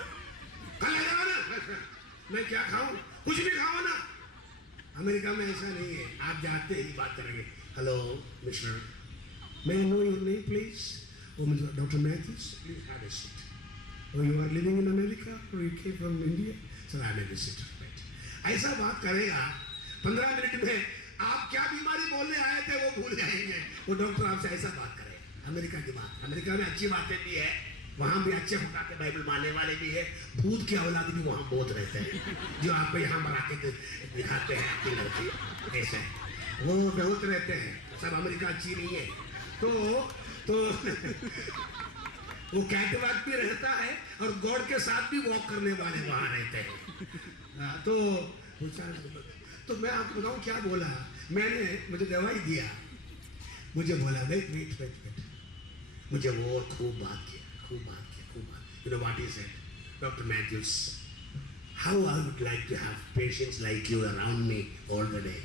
कल आ जाओ ना, मैं क्या खाऊं? कुछ भी खाओ ना। अमेरिका में ऐसा नहीं है, आप जाते ही बात करेंगे, hello mister, may I know your name please? Oh, Dr. Matthews, please have a seat. Oh, you are living in America or you came from India? Sir, I am a visitor. Right. ऐसा बात करेगा, 15 minute में आप क्या बीमारी बोलने आए थे वो भूल जाएंगे। वो डॉक्टर आपसे ऐसा बात करेगा। अमेरिका की बात, अमेरिका में अच्छी बातें भी है, वहाँ भी अच्छे फटाके बाइबल मानने वाले भी है, भूत की औलाद भी वहाँ बहुत रहते हैं, जो आपको यहाँ बना के दिखाते हैं आपकी लड़की ऐसे, वो बहुत रहते हैं। सब अमेरिका अच्छी नहीं है। तो वो कैटवाक भी रहता है और गॉड के साथ भी वॉक करने वाले वहाँ रहते हैं। तो मैं आपको बताऊँ क्या बोला, मुझे दवाई दिया, मुझे बोला वेट, मुझे वो खूब बात किया। You know what he said? Dr. Matthews, how I would like to have patients like you around me all the day.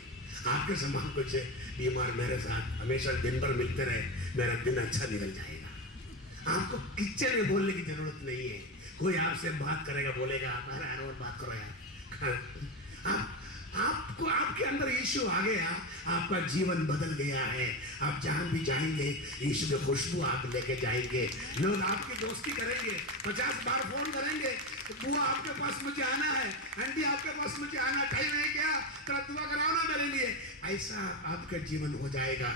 आपके समान कुछ बीमार मेरे साथ हमेशा दिन भर मिलते रहे, मेरा दिन अच्छा निकल जाएगा। आपको किचन में बोलने की जरूरत नहीं है, कोई आपसे बात करेगा, बोलेगा आप अरे बात करो यार। आपको आपके अंदर इश्यू आ गया, आपका जीवन बदल गया है। आप जहां भी जाएंगे यीशु में खुशबू आप लेके जाएंगे। लोग आपकी दोस्ती करेंगे, 50 बार फोन करेंगे, बुआ आपके पास मुझे आना है, आंटी आपके पास मुझे आना, टाइम है क्या, थोड़ा दुआ कराओ ना मेरे लिए। ऐसा आपका जीवन हो जाएगा।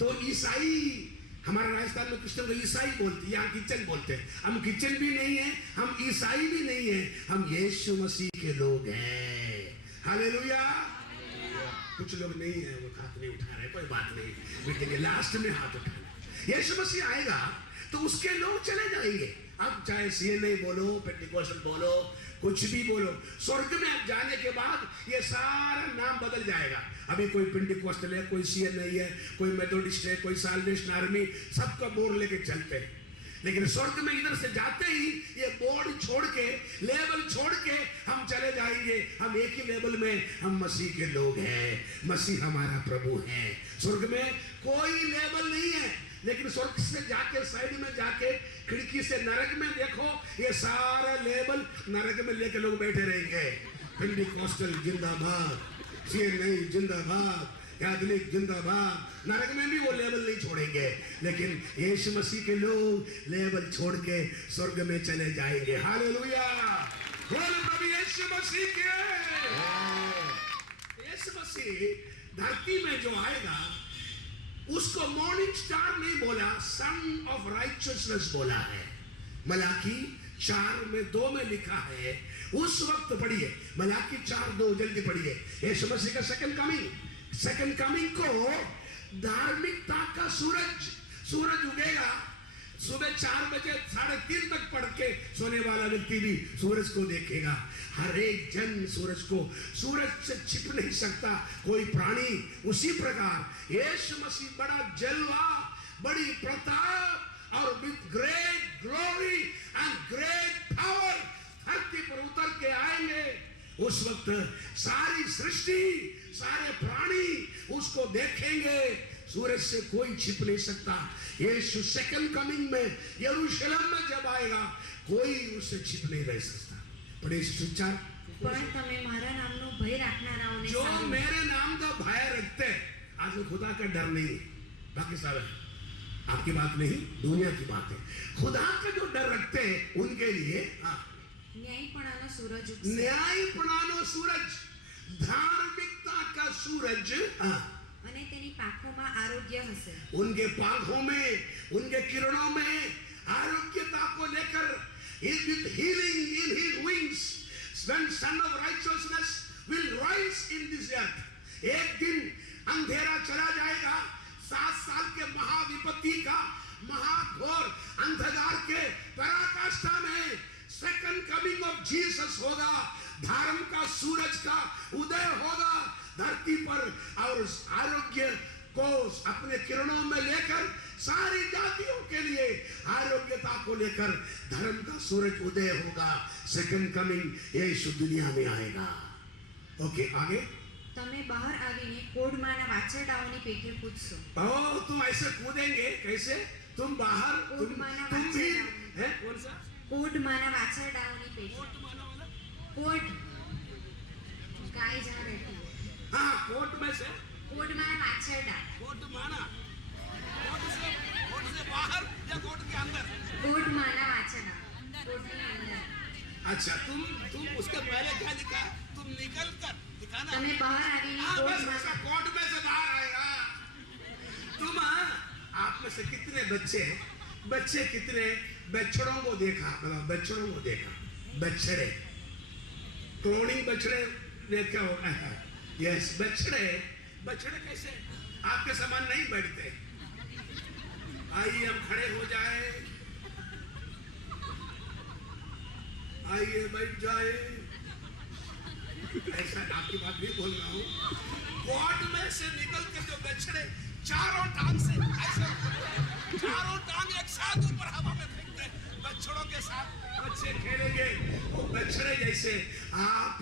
तो ईसाई, हमारे राजस्थान में क्रिश्चियन को ईसाई बोलते हैं, यहाँ किचन बोलते हैं। हम किचन भी नहीं है, हम ईसाई भी नहीं है, हम यीशु मसीह के लोग हैं। हालेलुया। कुछ लोग नहीं है, वो हाथ नहीं उठा रहे, कोई बात नहीं, लेकिन लास्ट में हाथ उठाना। यीशु मसीह आएगा तो उसके लोग चले जाएंगे। अब चाहे सीएनए बोलो, पेंटिकोस्टल बोलो, कुछ भी बोलो, स्वर्ग में आप जाने के बाद ये सारा नाम बदल जाएगा। अभी कोई पेंटिकोस्टल है, कोई सीएनए है, कोई मेथोडिस्ट है, कोई साल्वेशन आर्मी, सबका बोर्ड लेके चलते हैं। लेकिन स्वर्ग में इधर से जाते ही ये बोर्ड छोड़ के, लेवल छोड़ के हम चले जाएंगे। हम एक ही लेवल में, हम मसीह के लोग हैं, मसीह हमारा प्रभु है। स्वर्ग में कोई लेवल नहीं है, लेकिन स्वर्ग से जाके साइड में जाके खिड़की से नरक में देखो, ये सारा लेवल नरक में लेके लोग बैठे रहेंगे। पेंटिकोस्टल जिंदाबाद, सीएनए जिंदाबाद, कैथोलिक जिंदाबाद। नरक में भी वो लेवल नहीं छोड़ेंगे, लेकिन यीशु मसीह के लोग लेवल छोड़ के स्वर्ग में चले जाएंगे। हालेलुया। बोल प्रभु यीशु मसीह के। यीशु मसीह धरती में जो आएगा उसको मॉर्निंग स्टार नहीं बोला, सन ऑफ राइचियसनेस बोला है। मलाकी 4:2 में लिखा है। उस वक्त पढ़िए, मलाकी 4:2 जल्दी पढ़िए। यीशु मसीह का सेकंड कमिंग को धार्मिकता का सूरज उगेगा। सुबह 4 बजे 3:30 तक पढ़ के सोने वाला व्यक्ति भी सूरज को देखेगा। हर एक जन सूरज से छिप नहीं सकता कोई प्राणी। उसी प्रकार यीशु मसीह बड़ा जलवा, बड़ी प्रताप और with great glory and great power धरती पर उतर के आएंगे। उस वक्त सारी सृष्टि, सारे प्राणी उसको देखेंगे। सूरज से कोई छिप नहीं सकता। यीशु सेकंड कमिंग में यरूशलेम में जब आएगा, कोई उससे छिप नहीं रह सकता। पढ़े सुचार। પણ તમે મારા નામનો ભય રાખનારાઓને जो સાંભળો। मेरे नाम का भय रखते हैं, आज वो खुदा का डर नहीं, बाकी सब आपकी बात नहीं, दुनिया की बात है। खुदा का जो डर रखते हैं उनके लिए ન્યાયપણાનો સૂરજ ઉગશે न्यायपणानो सूरज, धार्मिकता का सूरज, અને તેની પાંખોમાં આરોગ્ય હશે। उनके पांखों में, उनके किरणों में आरोग्यता को लेकर, with healing in his wings, when son of righteousness will rise in this earth। एक दिन अंधेरा चला जाएगा, 7 साल के महाविपत्ति का, महाघोर अंधकार के पराकाष्ठा में सेकंड कमिंग ऑफ जीसस होगा। धर्म का सूरज का उदय होगा धरती पर, और आरोग्य को अपने किरणों में लेकर सारी जातियों के लिए आरोग्यता को लेकर धर्म का सूरज उदय होगा। सेकंड कमिंग यीशु दुनिया में आएगा। ओके, आगे। તમે બહાર આવીને કોઢમાંના વાછરડાઓની પેઠે કૂદશો। ओ, तुम ऐसे कूदेंगे कैसे? तुम बाहर, तुम भी है कौन सा? કોઢમાંના વાછરડાઓની પેઠે। કોઢ ગાય જहाँ रहती है। हाँ, कोट में से, કોઢમાંના વાછરડા, कोट माना, कोट से बाहर या कोट के अंदर? કોઢમાંના વાછરડા, કોઢની અંદર। अच्छा, तुम उसके पहले क्या लिखा? तुम निकल कर दिखाना। તમે બહાર આવીને हाँ, बस કોઢમાંના ऐसा कोट में से बाहर आएगा। तुम आप में से कितने बच्चे कितने बछड़ों को देखा? मतलब बछड़ों को देखा, बछड़े, क्लोनिंग बछड़े देखा हो? यस, बछड़े कैसे आपके समान नहीं बैठते। आइए हम खड़े हो जाए, आइए बैठ जाए, ऐसा आपकी बात नहीं बोल रहा हूँ। कोट में से निकल कर जो बछड़े चारों टांग से ऐसे, चारों टांग एक साथ ऊपर हवा में फेंकते, बछड़ों के साथ बच्चे खेलेंगे। वो बछड़े जैसे आप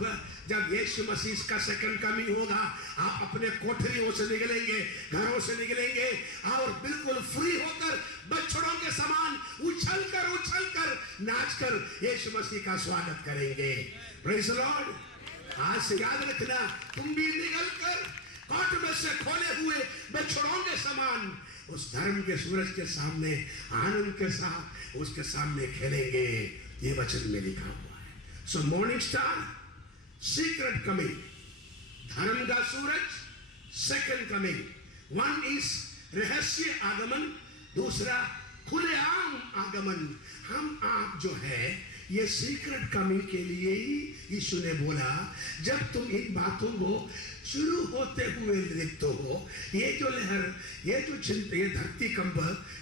जब यीशु मसीह का सेकंड कमिंग होगा, आप अपने कोठरियों से निकलेंगे, घरों से निकलेंगे, और बिल्कुल फ्री होकर बछड़ों के समान उछल कर नाच कर यीशु मसीह का स्वागत करेंगे। Praise the Lord. आज से याद रखना, तुम भी निकल कर कोट में से खोले हुए बछड़ों के समान उस धर्म के सूरज के सामने आनंद के साथ उसके सामने खेलेंगे। ये वचन में लिखा हुआ है। सो मॉर्निंग स्टार, सीक्रेट कमिंग, धर्म का सूरज, सेकंड कमिंग। वन इज रहस्य आगमन, दूसरा खुलेआम आगमन। हम आप जो है ये सीक्रेट कमिंग के लिए ही यीशु ने बोला, जब तुम इन बातों को शुरू होते हुए देखते हो, ये जो लहर, ये जो चिंता, ये धरती कंप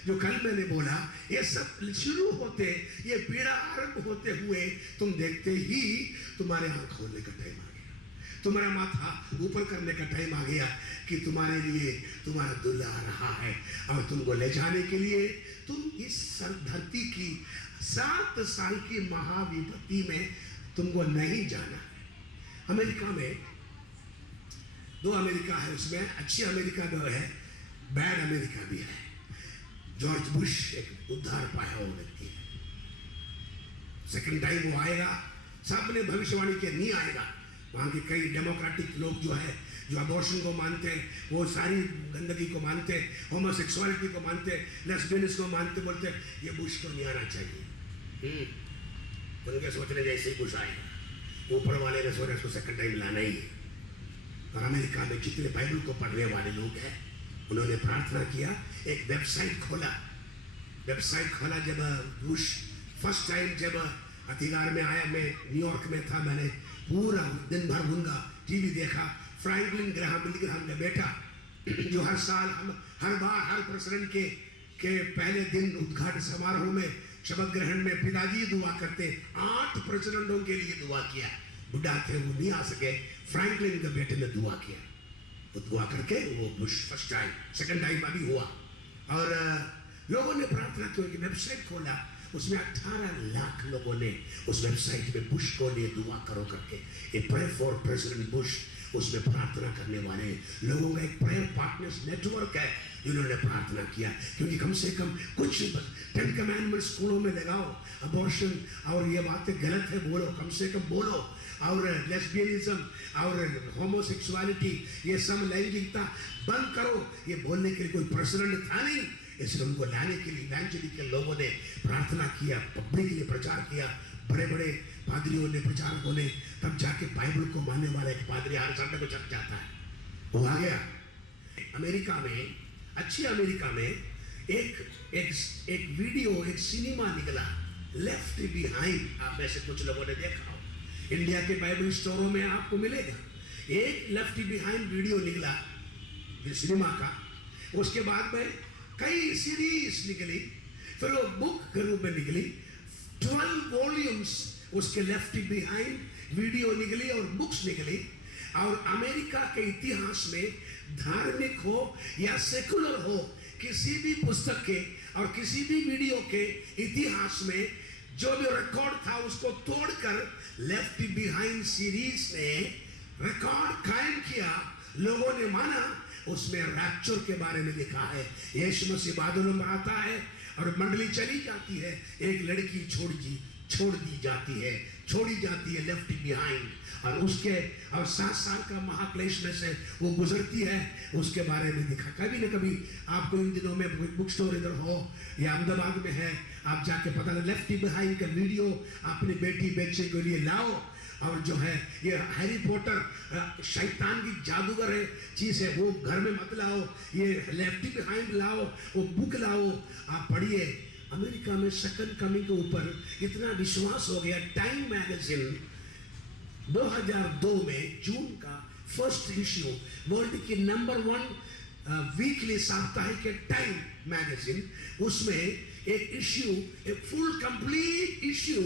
जो कल मैंने बोला, ये सब शुरू होते, ये पीड़ा आरंभ होते हुए तुम देखते ही तुम्हारे आंख खोलने का टाइम आ गया, तुम्हारा माथा ऊपर करने का टाइम आ गया कि तुम्हारे लिए तुम्हारा दूल्हा आ रहा है और तुमको ले जाने के लिए तुम इस धरती की 7 साल की महाविपत्ति में तुमको नहीं जाना है। अमेरिका में 2 अमेरिका है, उसमें अच्छी अमेरिका भी है, बैड अमेरिका भी है। जॉर्ज बुश एक उद्धार पाया हुआ व्यक्ति है, सेकंड टाइम वो आएगा, सबने भविष्यवाणी के नहीं आएगा। वहाँ के कई डेमोक्रेटिक लोग जो है, जो अबॉर्शन को मानते हैं, वो सारी गंदगी को मानते हैं, होमोसेक्सुअलिटी को मानते हैं, लेस्बियनिज्म को मानते, बोलते हैं ये बुश को नहीं आना चाहिए। उनके सोचने जैसे ही बुश आएगा, ऊपर वाले ने सोचा इसको सेकंड टाइम लाना ही है। और अमेरिका में जितने बाइबल को पढ़ने वाले लोग हैं, उन्होंने प्रार्थना किया, एक वेबसाइट खोला। जब बुश फर्स्ट टाइम जब अधिकार में आया, मैं न्यूयॉर्क में था, मैंने पूरा दिन भर उनका टीवी देखा। फ्रैंकलिन ग्राहम का बेटा, जो हर साल हम हर प्रेसिडेंट के पहले दिन उद्घाटन समारोह में शपथ ग्रहण में पिताजी दुआ करते, 8 प्रेसिडेंटों के लिए दुआ किया। बुढ़ा थे, वो नहीं आ सके, फ्रैंकलिन के बेटे ने दुआ किया, वो दुआ करके वो Bush first time, second time अभी हुआ। और लोगों ने प्रार्थना की, वेबसाइट खोला, उसमें 18 लाख लोगों ने उस वेबसाइट में बुश को लिए दुआ करो करके, ए प्रे फॉर प्रेसिडेंट बुश, उसमें प्रार्थना करने वाले लोगों का एक प्रेयर पार्टनर्स नेटवर्क है, जिन्होंने प्रार्थना किया। क्योंकि कम से कम कुछ 10 कमांडमेंट्स स्कूलों में लगाओ, अबॉर्शन और ये बातें गलत है बोलो, कम से कम बोलो। और लेस्बियनिज्म और होमोसेक्सुअलिटी, ये सब लैंगिकता बंद करो, ये बोलने के लिए कोई प्रेसिडेंट था नहीं, इसलिए उनको लाने के लिए इवेंचुअली लोगों ने प्रार्थना किया, पब्लिक ने प्रचार किया, बड़े बड़े पादरियों ने, प्रचारकों ने, तब जाके बाइबल को मानने वाला एक पादरी हर संडे को चर्च जाता है, वो आ गया। अमेरिका में, अच्छी अमेरिका में एक वीडियो, एक सिनेमा निकला, लेफ्ट बिहाइंड। आप में से कुछ लोगों ने देखा हो, इंडिया के बाइबल स्टोरों में आपको मिलेगा। एक लेफ्ट बिहाइंड वीडियो निकला सिनेमा का, उसके बाद में कई सीरीज निकली, फिर वो बुक के रूप में निकली, 12 वॉल्यूम्स उसके लेफ्ट बिहाइंड वीडियो निकली और बुक्स निकली। और अमेरिका के इतिहास में धार्मिक हो या सेकुलर हो, किसी भी पुस्तक के और किसी भी वीडियो के इतिहास में जो भी रिकॉर्ड था उसको तोड़कर लेफ्ट बिहाइंड सीरीज ने रिकॉर्ड कायम किया। लोगों ने माना, उसमें रैप्चर के बारे में लिखा है, यीशु मसीह बादलों में आता है और मंडली चली जाती है, एक लड़की छोड़ी जाती है लेफ्ट बिहाइंड, और उसके और 7 साल का महाक्लेश में से वो गुजरती है, उसके बारे में लिखा। कभी न कभी आपको इन दिनों में बुक स्टोर इधर हो या अहमदाबाद में है, आप जाके पता लगे, लेफ्ट बिहाइंड का वीडियो अपनी बेटी बच्चे के लिए लाओ। और जो है ये हैरी पॉटर शैतान की जादूगर है चीज है, वो घर में मत लाओ, ये लेफ्ट बिहाइंड लाओ, वो बुक लाओ, आप पढ़िए। अमेरिका में सेकंड कमिंग के ऊपर इतना विश्वास हो गया, टाइम मैगजीन 2002 में जून का फर्स्ट इश्यू, वर्ल्ड की नंबर 1 वीकली साप्ताहिक टाइम मैगजीन, उसमें एक इश्यू, एक फुल कंप्लीट इश्यू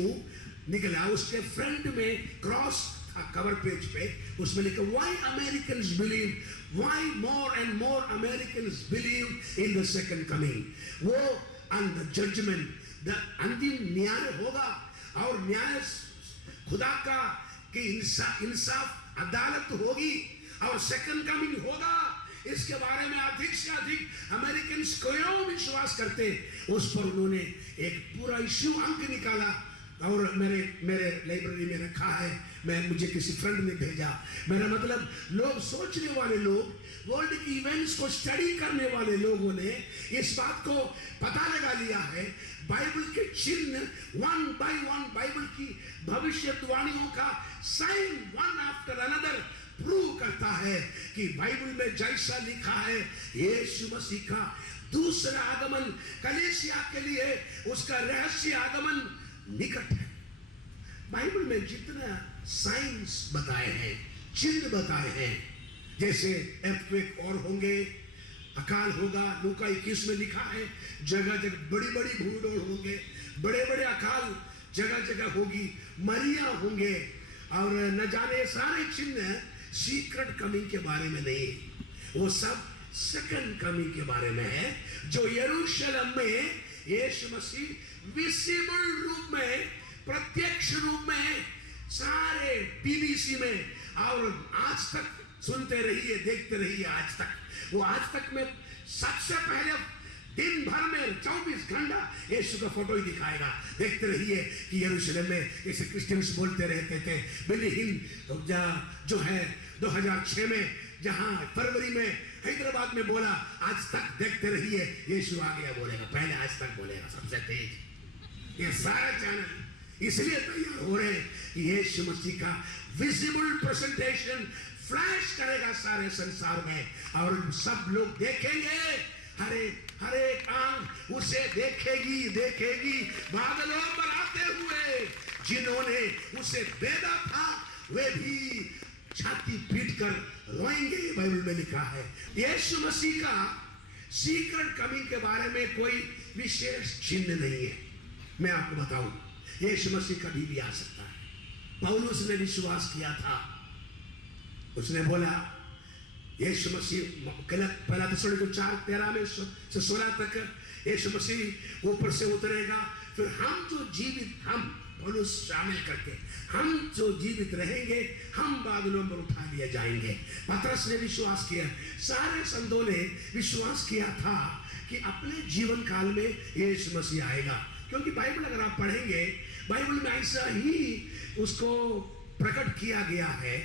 निकला। उसके फ्रंट में क्रॉस था कवर पेज पे, उसमें लिखा why Americans believe, why more and more Americans believe in the second coming, वो एंड द जजमेंट, द अंतिम न्याय होगा और न्याय खुदा का कि इंसाफ अदालत होगी और सेकंड कमिंग होगा। इसके बारे में अधिक से अधिक अमेरिकन्स क्यों विश्वास करते, उस पर उन्होंने एक पूरा इश्यू अंक निकाला। और मेरे लाइब्रेरी में रखा है, मुझे किसी फ्रेंड ने भेजा। मेरा मतलब लोग सोचने वाले लोग, वर्ल्ड की इवेंट्स को स्टडी करने वाले लोगों ने इस बात को पता लगा लिया है। बाइबल के चिन्ह वन बाय वन, बाइबल की भविष्यवाणियों का sine one after another prove करता है कि बाइबल में जैसा लिखा है यीशु मसीह का दूसरा आगमन कलीसिया के लिए उसका रहस्य आगमन निकट है। बाइबल में जितना साइंस बताए हैं, चिन्ह बताए हैं, जैसे अर्थक्वेक और होंगे, अकाल होगा, लूका 21 में लिखा है, जगह जगह बड़ी बड़ी भूडोल होंगे, बड़े बड़े अकाल जगह जगह होगी, मरिया होंगे, और न जाने सारे चिन्ह सीक्रेट कमिंग के बारे में नहीं, वो सब सेकंड कमिंग के बारे में है, जो यरूशलेम में यीशु मसीह विजिबल रूप में, प्रत्यक्ष रूप में, सारे बीबीसी में, और आज तक सुनते रहिए, देखते रहिए, आज तक वो आज तक में सबसे पहले दिन भर में 24 घंटा यीशु का फोटो ही दिखाएगा। देखते रहिए कि यरूशलेम में जैसे क्रिश्चियंस बोलते रहते थे, बिल्डिंग जो है 2006 में, जहां फरवरी में हैदराबाद में बोला, आज तक देखते रहिए यीशु आ गया बोलेगा, पहले आज तक बोलेगा सबसे तेज। ये सारे चैनल इसलिए तैयार हो रहे हैं कि यीशु मसीह का विजिबल प्रेजेंटेशन फ्लैश करेगा सारे संसार में, और सब लोग देखेंगे, हर एक आंख उसे देखेगी बादलों पर आते हुए। जिन्होंने उसे बेदा था वे भी छाती पीट कर रोएंगे, बाइबल में लिखा है। यीशु मसीह का सीक्रेट कमिंग के बारे में कोई विशेष चिन्ह नहीं है। मैं आपको बताऊं, यीशु मसीह कभी भी आ सकता है। पौलुस ने विश्वास किया था, उसने बोला यीशु मसीह पहला थिस्सलुनीके 4:13 में से 16 तक यीशु मसीह ऊपर से उतरेगा, फिर हम जो जीवित, हम पौलुस शामिल करके, हम जो जीवित रहेंगे हम बादलों पर उठा लिए जाएंगे। पतरस ने विश्वास किया, सारे संतों ने विश्वास किया था कि अपने जीवन काल में यीशु मसीह आएगा, क्योंकि बाइबल अगर आप पढ़ेंगे, बाइबल में ऐसा ही उसको प्रकट किया गया है।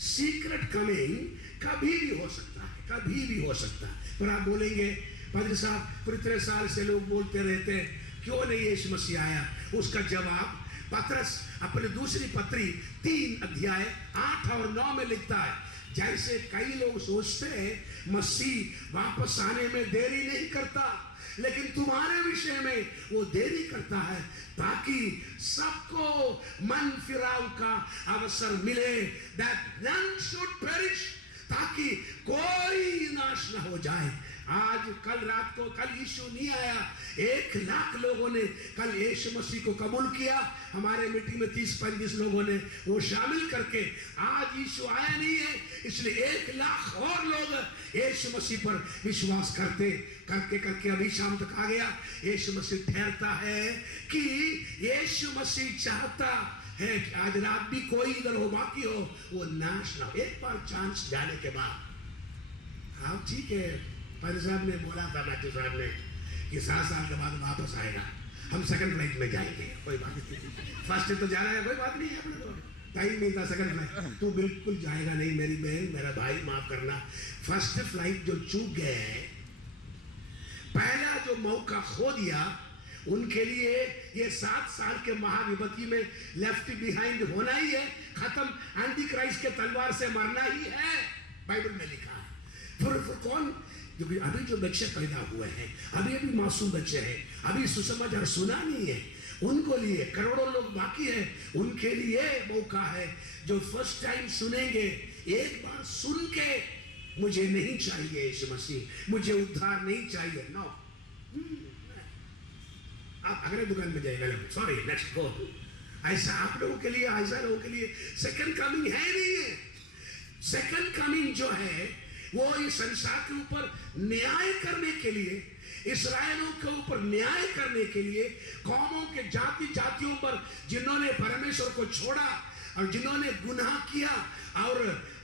सीक्रेट कमिंग कभी भी हो सकता है, कभी भी हो सकता है। पर आप बोलेंगे पादरी साहब, फिर इतने साल से लोग बोलते रहते हैं क्यों नहीं यीशु मसीह आया? उसका जवाब पतरस अपने दूसरी पत्री 3:8 और 9 में लिखता है, जैसे कई लोग सोचते हैं मसीह वापस आने में देरी नहीं करता, लेकिन तुम्हारे विषय में वो देरी करता है ताकि सबको मन फिराव का अवसर मिले, that none should perish, ताकि कोई नाश न हो जाए। आज कल रात को, कल यीशु नहीं आया, 1 लाख लोगों ने कल यीशु मसीह को कबूल किया, हमारे मीटिंग में 30-35 लोगों ने वो शामिल करके, आज यीशु आया नहीं है इसलिए 1 लाख और लोग यीशु मसीह पर विश्वास करते करके अभी शाम तक आ गया। यीशु मसीह ठहरता है कि यीशु मसीह चाहता है कि आज रात भी कोई इधर हो, बाकी हो वो नाश ना हो। एक बार चांस जाने के बाद, हाँ ठीक है, पादरी साहब ने बोला था, मैथ्यू साहब ने, कि 7 साल के बाद वापस आएगा, हम सेकंड फ्लाइट में जाएंगे, कोई बात नहीं, फर्स्ट तो जाना है, कोई बात नहीं है, अपने को टाइम मिलता सेकंड फ्लाइट, तू बिल्कुल जाएगा नहीं मेरी बहन, मेरा भाई, माफ करना। फर्स्ट फ्लाइट जो चूक गए, पहला जो मौका खो दिया, उनके लिए ये 7 साल के महाविपत्ति में लेफ्ट बिहाइंड होना ही है, खत्म, एंटी क्राइस्ट के तलवार से मरना ही है, बाइबल में लिखा है। फिर कौन, क्योंकि अभी जो बच्चे पैदा हुए हैं, अभी मासूम बच्चे हैं, अभी सुसमाचार सुना नहीं है, उनको लिए करोड़ों लोग बाकी हैं, उनके लिए मौका है जो फर्स्ट टाइम सुनेंगे। एक बार सुन के मुझे नहीं चाहिए यीशु मसीह, मुझे उद्धार नहीं चाहिए, नो, आप अगले दुकान में जाएगा, सॉरी नेक्स्ट गो। ऐसा आप लोगों के लिए, ऐसा लोगों के लिए सेकंड कमिंग है नहीं है। सेकंड कमिंग जो है वो इस संसार के ऊपर न्याय करने के लिए, इस्राएलों के ऊपर न्याय करने के लिए, कौमों के जातियों पर जिन्होंने परमेश्वर को छोड़ा और जिन्होंने गुनाह किया और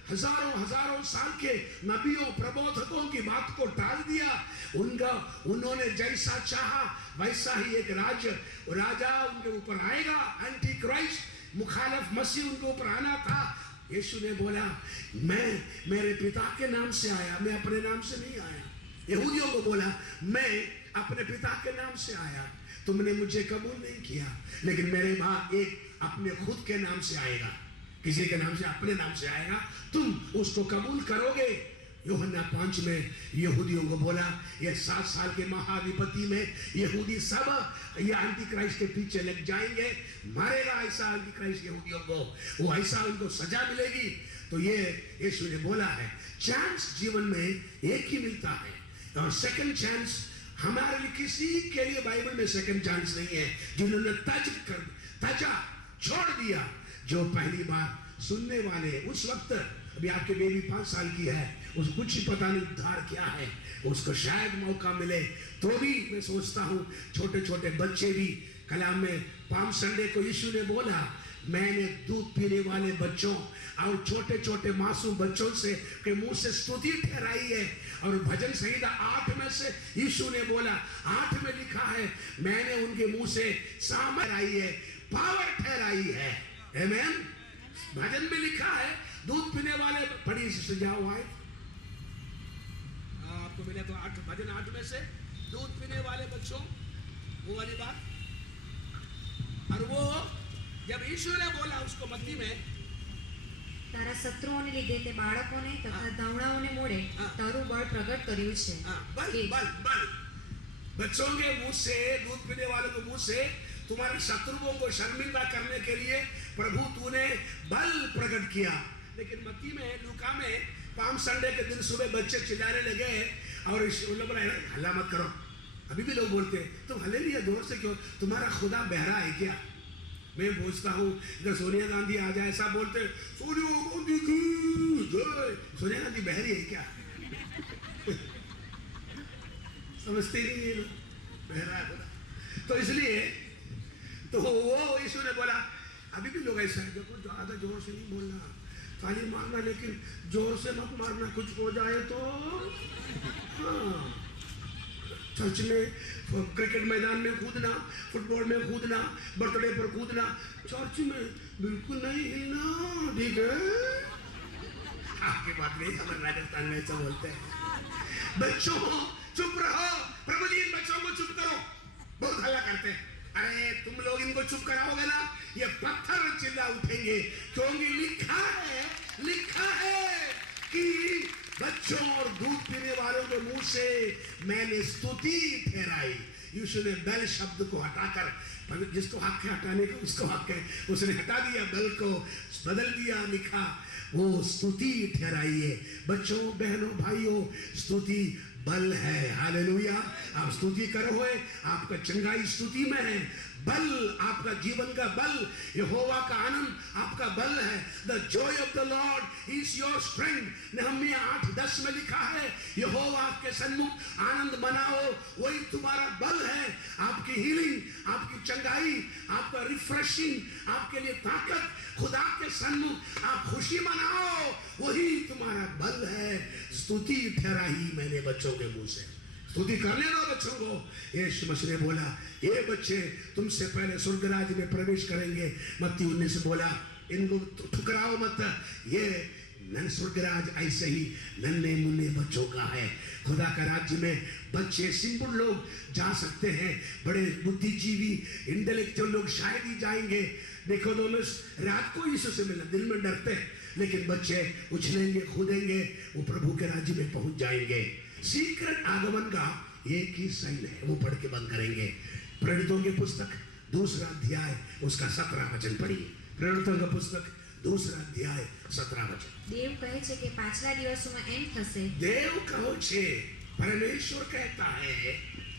हजारों हजारों साल के नबियों प्रबोधकों की बात को टाल दिया। उन्होंने जैसा चाहा वैसा ही एक राजा उनके ऊपर आएगा, एंटी क्राइस्ट मुखालिफ मसीह उनके ऊपर आना था। यीशु ने बोला मैं मेरे पिता के नाम से आया, मैं अपने नाम से नहीं आया। यहूदियों को बोला मैं अपने पिता के नाम से आया, तुमने मुझे कबूल नहीं किया, लेकिन मेरे बाद एक अपने खुद के नाम से आएगा, किसी के नाम से, अपने नाम से आएगा, तुम उसको कबूल करोगे। यूहन्ना 5 में यहूदियों को बोला ये 7 साल के महाविपत्ति में यहूदी सब ये एंटी क्राइस्ट के पीछे लग जाएंगे, मारेगा ऐसा एंटी क्राइस्ट यहूदियों को, वो ऐसा उनको सजा मिलेगी। तो ये यीशु ने बोला है चांस जीवन में एक ही मिलता है, और सेकंड चांस हमारे लिए किसी के लिए बाइबल में सेकंड चांस नहीं है। जिन्होंने तजा छोड़ दिया, जो पहली बार सुनने वाले, उस वक्त अभी आपके बेबी 5 साल की है, उसको कुछ ही पता नहीं उद्धार क्या है, उसको शायद मौका मिले तो भी मैं सोचता हूँ छोटे छोटे बच्चे भी, कलाम में पाम संडे को यीशु ने बोला मैंने दूध पीने वाले बच्चों और छोटे छोटे मासूम बच्चों से के मुंह से स्तुति ठहराई है। और भजन संहिता 8 में से यीशु ने बोला, 8 में लिखा है मैंने उनके मुंह से सामर्थ ठहराई है, पावर ठहराई है। आमेन। भजन में लिखा है दूध पीने वाले, पढ़िए से जाओ आए आपको मिले तो 8 भजन 8 में से दूध पीने वाले बच्चों, वो वाली बात। और वो जब यीशु ने बोला उसको मत्ती में, તારા શત્રુઓને લીધે તે બાળકોને તથા ધાવણાઓને મોડે તારું બળ પ્રગટ કર્યું છે। बल बच्चों के मुंह से, दूध पीने वालों के मुंह से तुम्हारे शत्रुओं को शर्मिंदा करने के लिए प्रभु तूने बल प्रकट किया। लेकिन मत्ती में, लूका में पाम संडे के दिन सुबह बच्चे चिल्लाने लगे और लोग बोला हल्ला मत करो। अभी भी लोग बोलते तुम हल्ले लिया जोर से क्यों, तुम्हारा खुदा बहरा है क्या? मैं पूछता हूँ अगर सोनिया गांधी आ जाए ऐसा बोलते सोनिया गांधी की जय, सोनिया गांधी बहरी है क्या? समझते नहीं ये लोग, बहरा है बोला। तो इसलिए तो वो यीशु ने बोला, अभी भी लोग ऐसा है, देखो ज्यादा जोर से नहीं बोलना, ताली मारना, लेकिन जोर से मत मारना, कुछ हो जाए तो। हाँ, चर्च में, क्रिकेट मैदान में कूदना, फुटबॉल में कूदना, बर्थडे पर कूदना, चर्च में बिल्कुल नहीं हिलना, ठीक है? आपकी बात नहीं, हमारे राजस्थान में ऐसा बोलते हैं। बच्चों चुप रहो, प्रभु जी इन बच्चों को चुप करो, बहुत हल्ला करते हैं। अरे तुम लोग इनको चुप कराओगे ना, ये पत्थर चिल्ला उठेंगे, क्योंकि लिखा है कि बच्चों और दूध पीने वालों के मुंह से मैंने स्तुति ठहराई। यीशु ने बैल शब्द को हटाकर, जिसको हक है हटाने का उसको हक है, उसने हटा दिया, बैल को बदल दिया, लिखा वो स्तुति ठहराई है। बच्चों बहनों भाइयों, स्तुति बल है। हालेलुया। आप स्तुति करो, आपका चंगाई स्तुति में है, बल आपका जीवन का बल, यहोवा का आनंद आपका बल है। The joy of the Lord is your strength. Nehemiah 8:10 में लिखा है यहोवा आपके सन्मुख आनंद मनाओ, वही तुम्हारा बल है। आपकी हीलिंग, आपकी चंगाई, आपका रिफ्रेशिंग, आपके लिए ताकत, खुदा के सन्मुख आप खुशी मनाओ, वही तुम्हारा बल है। स्तुति ठहराई मैंने बच्चों के मुंह से, स्तुति करने दो बच्चों को। यीशु मसीह ने बोला ये बच्चे तुमसे पहले स्वर्ग राज्य में प्रवेश करेंगे। मत्ती 19 बोला इनको ठुकराओ मत, ये स्वर्ग राज्य ऐसे ही नन्हे मुन्ने बच्चों का है। खुदा का राज्य में बच्चे सिंपल लोग जा सकते हैं, बड़े बुद्धिजीवी इंटेलेक्चुअल लोग शायद ही जाएंगे। निकोदेमुस रात को यीशु से मिला, दिल में डरते हैं, लेकिन बच्चे उछलेंगे, कूदेंगे, वो प्रभु के राज्य में पहुंच जाएंगे। सीक्रेट आगमन का एक ही साइन है, वो पढ़ के बंद करेंगे। प्रेरितों की पुस्तक 2 अध्याय उसका 17 वचन पढ़िए। प्रेरितों का पुस्तक 2 अध्याय 17 वचन। देव कहे छे कि पाछला दिवसों में एम थशे। देव कहो छे, परमेश्वर कहता है,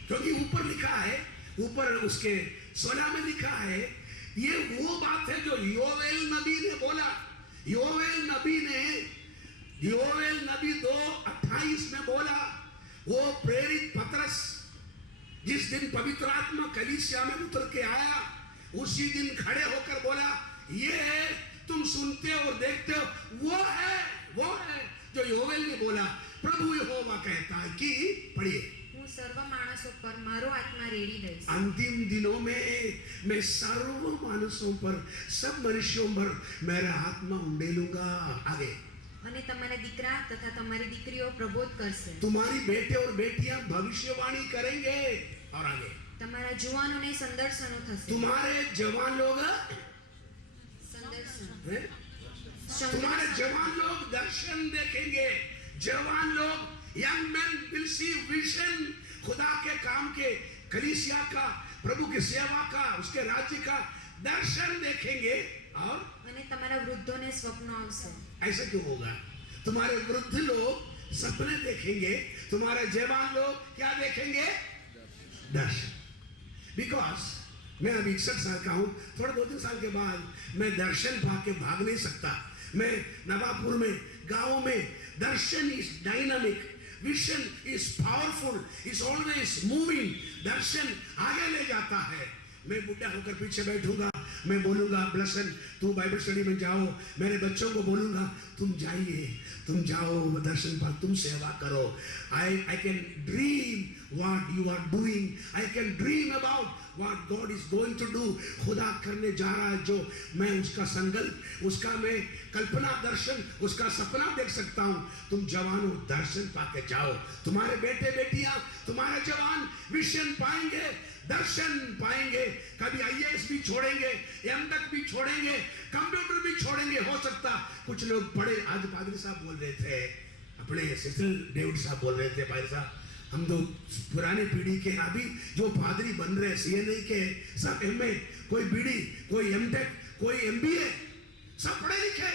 क्योंकि ऊपर लिखा है, ऊपर उसके 16 में लिखा है, ये वो बात है जो योवेल नबी ने बोला। योवेल नबी 2:28 में बोला। वो प्रेरित पतरस जिस दिन पवित्र आत्मा कलीसिया में उतर के आया, उसी दिन खड़े होकर बोला ये तुम सुनते हो और देखते हो, वो है वो है जो योवेल ने बोला, प्रभु यहोवा कहता है कि, पढ़िए, હું સર્વ માણસો પર મારો આત્મા રેડી દઈશ अंतिम दिनों में मैं सर्व मानसों पर, सब मनुष्यों पर मेरा आत्मा उंडेलूंगा। आगे, અને તમારા દીકરા તથા તમારી દીકરીઓ પ્રબોધ કરશે तुम्हारी बेटे और बेटियां भविष्यवाणी करेंगे। और आगे, તમારા જુવાનોને સંદર્શનો થશે तुम्हारे जवान लोग સંદર્શન हैं? तुम्हारे जवान लोग दर्शन देखेंगे। जवान लोग, young man will see vision, खुदा के काम के, कलीसिया का, प्रभु की सेवा का, उसके राज्य का दर्शन देखेंगे। और અને તમારા વૃદ્ધોને સ્વપ્નો આવશે ऐसा क्यों होगा? तुम्हारे वृद्ध लोग सपने देखेंगे, तुम्हारे जवान लोग क्या देखेंगे? दर्शन। बिकॉज मैं अभी 61 साल का हूं, थोड़े 2-3 साल के बाद मैं दर्शन पाके भाग नहीं सकता। मैं नवापुर में, गांव में, darshan is dynamic, vision is powerful, is always moving. दर्शन आगे ले जाता है। मैं बुढ़ा होकर पीछे बैठूंगा, मैं बोलूंगा ब्लसन तू बाइबल स्टडी में जाओ, मेरे बच्चों को बोलूंगा तुम जाइए, तुम जाओ दर्शन पर, तुम सेवा करो। I can dream what you are doing, I can dream about what God is going to do। खुदा करने जा रहा है जो, मैं उसका संकल्प, उसका मैं कल्पना, दर्शन, उसका सपना देख सकता हूं। तुम जवानों दर्शन पाके जाओ। तुम्हारे बेटे बेटियां, तुम्हारे जवान विजन पाएंगे, दर्शन पाएंगे। कभी आईएएस भी छोड़ेंगे, एमटेक भी छोड़ेंगे, कंप्यूटर भी छोड़ेंगे। हो सकता कुछ लोग पढ़े, आज पादरी साहब बोल रहे थे, अपने सिसिल डेविड साहब बोल रहे थे, पादरी साहब हम तो पुराने पीढ़ी के, अभी जो पादरी बन रहे सीएनआई के सब एमए, कोई बीडी, कोई एमटेक, कोई एमबीए, सब पढ़े लिखे।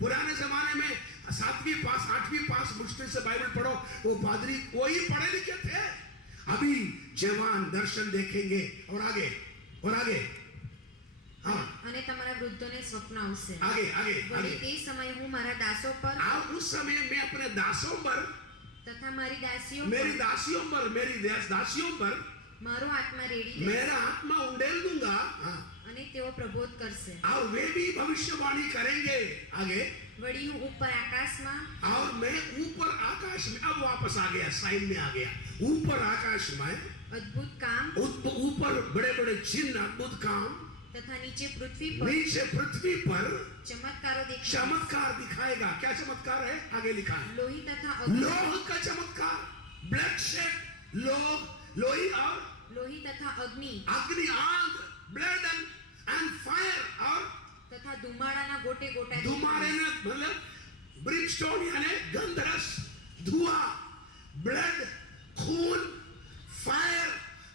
पुराने जमाने में 7वीं पास 8वीं पास मुश्किल से बाइबल पढ़ो, वो पादरी वही पढ़े लिखे थे। अभी जवान दर्शन देखेंगे। और आगे, और आगे, हाँ અને તમારા વૃદ્ધોને સ્વપ્ન આવશે आगे आगे વળી आगे। તે સમયે હું મારા દાસો પર और उस समय मैं अपने दासों पर, તથા મારી દાસીઓ मेरी પર दासियों पर, मेरी दासियों पर મારો આત્મા રેડી દઈશ मेरा आत्मा उंडेल दूंगा। हाँ, અને तेओ પ્રબોધ કરશે और वे भी भविष्यवाणी करेंगे। आगे, વળી હું ઉપર આકાશમાં और मैं ऊपर आकाश में, अब वापस आ गया, साइन में आ गया, ऊपर आकाश में, અદ્ભુત કામ ऊपर बड़े बड़े चिन्ह, अद्भुत काम, તથા નીચે પૃથ્વી પર नीचे पृथ्वी पर ચમત્કારો દેખાય चमत्कार दिखाएगा। क्या चमत्कार है? आगे लिखा है, લોહી તથા અગ્નિ लोह का चमत्कार, ब्लड शेड, लोह, लोही और લોહી तथा अग्नि अग्नि, आग, ब्लड एंड फायर, और तथा धुमाड़ाना गोटे गोटा धुमारे ने मतलब ब्रिमस्टोन यानी गंधरस, धुआं, ब्लड, खून, फायर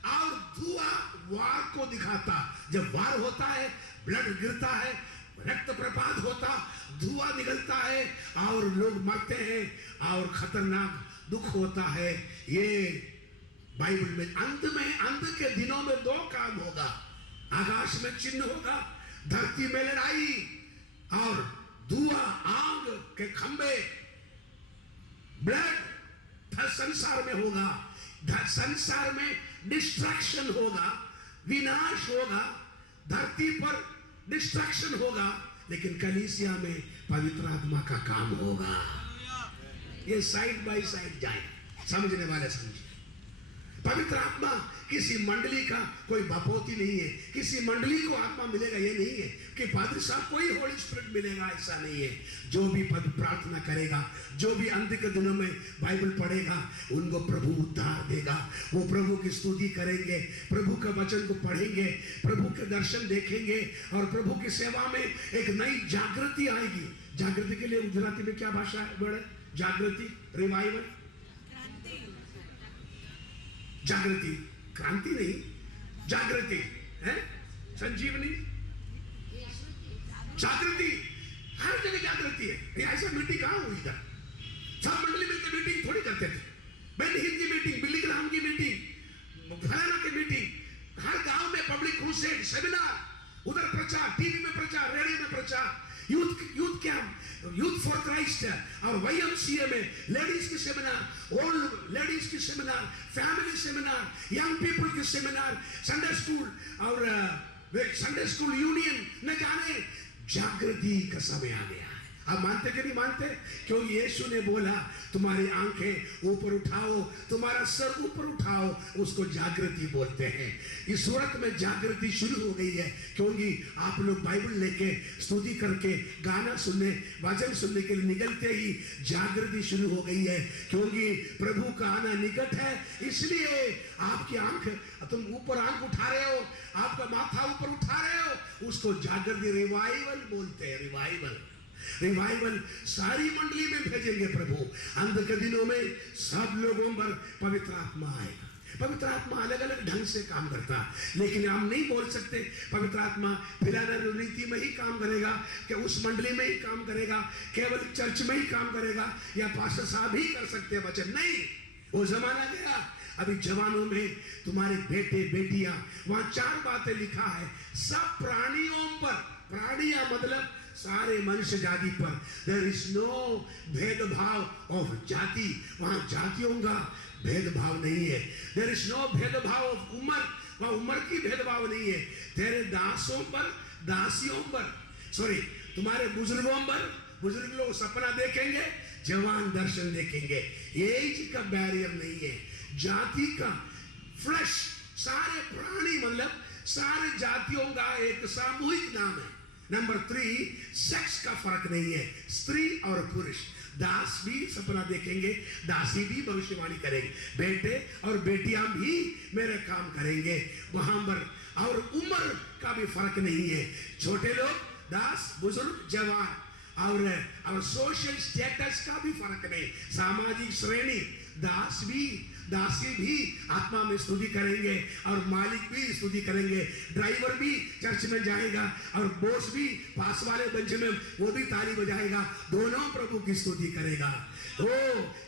और धुआं वार को दिखाता। जब वार होता है, ब्लड गिरता है, रक्त प्रपात होता, धुआं निकलता है और लोग मरते हैं और खतरनाक दुख होता है। ये बाइबल में अंत के दिनों में 2 काम होगा। आकाश में चिन्ह होगा, धरती में लड़ाई, और धुआं, आग के खंबे, ब्लड संसार में होगा। संसार में डिस्ट्रक्शन होगा, विनाश होगा, धरती पर डिस्ट्रक्शन होगा, लेकिन कलीसिया में पवित्र आत्मा का काम होगा। ये साइड बाय साइड जाए, समझने वाले समझे। पवित्र आत्मा किसी मंडली का कोई बपौती नहीं है। किसी मंडली को आत्मा मिलेगा ये नहीं है कि पादरी साहब कोई होली स्पिरिट मिलेगा, ऐसा नहीं है। जो भी पद प्रार्थना करेगा, जो भी अंत के दिनों में बाइबल पढ़ेगा, उनको प्रभु उद्धार देगा। वो प्रभु की स्तुति करेंगे, प्रभु के वचन को पढ़ेंगे, प्रभु के दर्शन देखेंगे, और प्रभु की सेवा में एक नई जागृति आएगी। जागृति के लिए गुजराती में क्या भाषा है? बड़े जागृति, रिवाइवल, जागृति, क्रांति नहीं, जागृति है, संजीवनी, जागृति, हर जगह जागृति है। ऐसा मीटिंग कहां हुई था? सब मंडली में मीटिंग थोड़ी करते थे। बेनहिम की मीटिंग, बिल्ली ग्राम की मीटिंग, फलाना की मीटिंग, हर गांव में पब्लिक क्रूसेड, सेमिनार, उधर प्रचार, टीवी में प्रचार, रेडियो में प्रचार, youth camp, youth for Christ, और YMCA में लेडीज की सेमिनार, ओल्ड लेडीज की seminar, family seminar, young people की सेमिनार, संडे स्कूल और संडे स्कूल यूनियन, न जाने जागृति का समय आ गया है। आप मानते कि नहीं मानते? क्योंकि यीशु ने बोला तुम्हारी आंखें ऊपर उठाओ, तुम्हारा सर ऊपर उठाओ, उसको जागृति बोलते हैं। इस सूरत में जागृति शुरू हो गई है, क्योंकि आप लोग बाइबल लेके स्तुति करके गाना सुनने, वचन सुनने के लिए निकलते ही जागृति शुरू हो गई है, क्योंकि प्रभु का आना निकट है। इसलिए आपकी आंख, तुम ऊपर आंख उठा रहे हो, आपका माथा ऊपर उठा रहे हो, उसको जागृति, रिवाइवल बोलते हैं। रिवाइवल सारी मंडली में भेजेंगे प्रभु। अंत के दिनों में सब लोगों पर पवित्र आत्मा आएगा। पवित्र आत्मा अलग अलग ढंग से काम करता, लेकिन हम नहीं बोल सकते पवित्र आत्मा फिराना रीति में ही काम करेगा, कि उस मंडली में ही काम करेगा, केवल चर्च में ही काम करेगा, या पास्टर साहब ही कर सकते हैं वचन। नहीं, वो जमाना गया। अभी जवानों में तुम्हारे बेटे बेटियां, वहां 4 बातें लिखा है, सब प्राणियों पर, प्राणियां मतलब सारे मनुष्य जाति पर, देयर इज नो भेदभाव ऑफ जाति, वहां जातियों का भेदभाव नहीं है। देयर इज नो भेदभाव ऑफ उम्र, वहां उम्र की भेदभाव नहीं है। तेरे दासों पर, दासियों पर, सॉरी तुम्हारे बुजुर्गों पर, बुजुर्ग लोग सपना देखेंगे, जवान दर्शन देखेंगे। एज का बैरियर नहीं है, जाति का, फ्लैश, सारे प्राणी मतलब सारे जातियों का एक सामूहिक नाम है। नंबर 3, सेक्स का फर्क नहीं है, स्त्री और पुरुष। दास भी सपना देखेंगे, दासी भी भविष्यवाणी करेंगे, बेटे और बेटियां भी मेरे काम करेंगे वहां पर। और उम्र का भी फर्क नहीं है, छोटे लोग, दास, बुजुर्ग, जवान। और सोशल स्टेटस का भी फर्क नहीं, सामाजिक श्रेणी, दास भी दासी भी आत्मा में स्तुति करेंगे और मालिक भी स्तुति करेंगे। ड्राइवर भी चर्च में जाएगा और बॉस भी पास वाले बेंच में वो भी ताली बजाएगा, दोनों प्रभु की स्तुति करेगा। ओ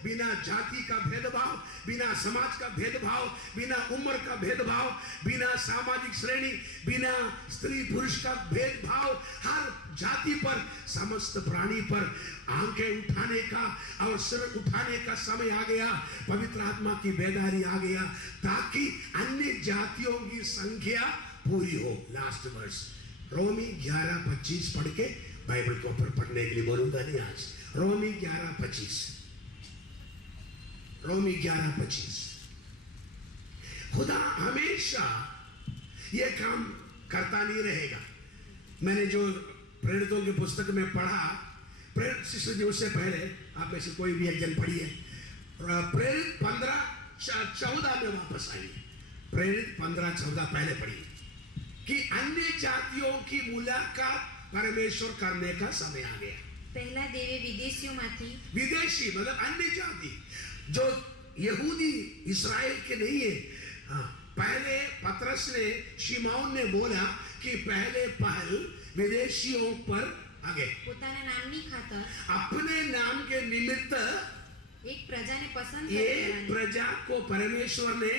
बिना जाति का भेदभाव, बिना समाज का भेदभाव, बिना उम्र का भेदभाव, बिना सामाजिक श्रेणी, बिना स्त्री पुरुष का भेदभाव, हर जाति पर, समस्त प्राणी पर आंखें उठाने का और सिर उठाने का समय आ गया। पवित्र आत्मा की बेदारी आ गया, ताकि अन्य जातियों की संख्या पूरी हो। लास्ट वर्स रोमी 11:25 पढ़ के बाइबल को ऊपर पढ़ने के लिए बोलूंगा नहीं आज। रोमी 11:25, रोमी 11:25। खुदा हमेशा ये काम करता नहीं रहेगा। मैंने जो प्रेरितों की पुस्तक में पढ़ा, प्रेरित शिष्य दिवस से पहले आप में से कोई भी एक जन पढ़ी है, प्रेरित 15:14 में वापस आई है। प्रेरित 15:14 पहले पढ़ी कि अन्य जातियों की मुलाकात परमेश्वर करने का समय आ गया। पहला देवे विदेशियों, विदेशी मतलब अन्य जाति, जो यहूदी इस्राएल के नहीं है। पहले पतरस ने, शिमौन ने बोला कि पहले पहल विदेशियों पर आगे, પોતાના નામની ખાતર अपने नाम के निमित्त एक प्रजा ने पसंद एक प्रजा को परमेश्वर ने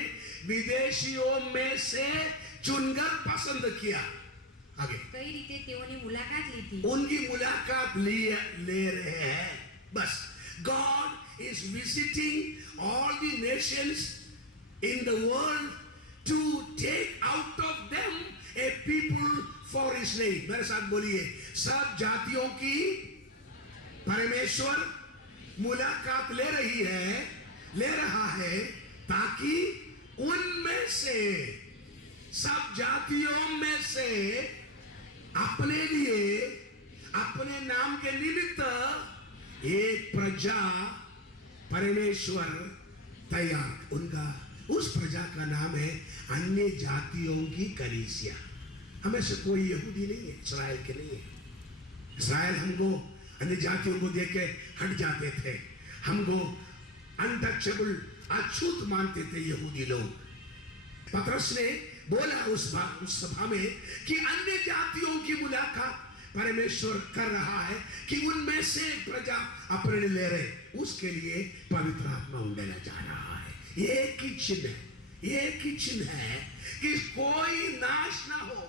विदेशियों में से चुनकर पसंद किया। आगे कई रीते तेओनी मुलाकात लीधी, उनकी मुलाकात ले रहे हैं। बस God is visiting all the nations in the world to take out of them a people for his name। मेरे साथ बोलिए, सब जातियों की परमेश्वर मुलाकात ले रहा है, ताकि उनमें से, सब जातियों में से अपने लिए, अपने नाम के निमित्त एक प्रजा परमेश्वर तैयार। उनका, उस प्रजा का नाम है अन्य जातियों की कलीसिया। हमें से कोई यहूदी नहीं है, इस्राएल के नहीं है। इस्राएल हमको अन्य जातियों को देख के हट जाते थे, हमको अनटचेबल, अछूत मानते थे यहूदी लोग। पतरस ने बोला उस सभा में कि अन्य जातियों की मुलाकात परमेश्वर कर रहा है, कि उनमें से प्रजा अपने ले रहे, उसके लिए पवित्र आत्मा उंडेला जा रहा है। एक ही चिन्ह है कि कोई नाश ना हो,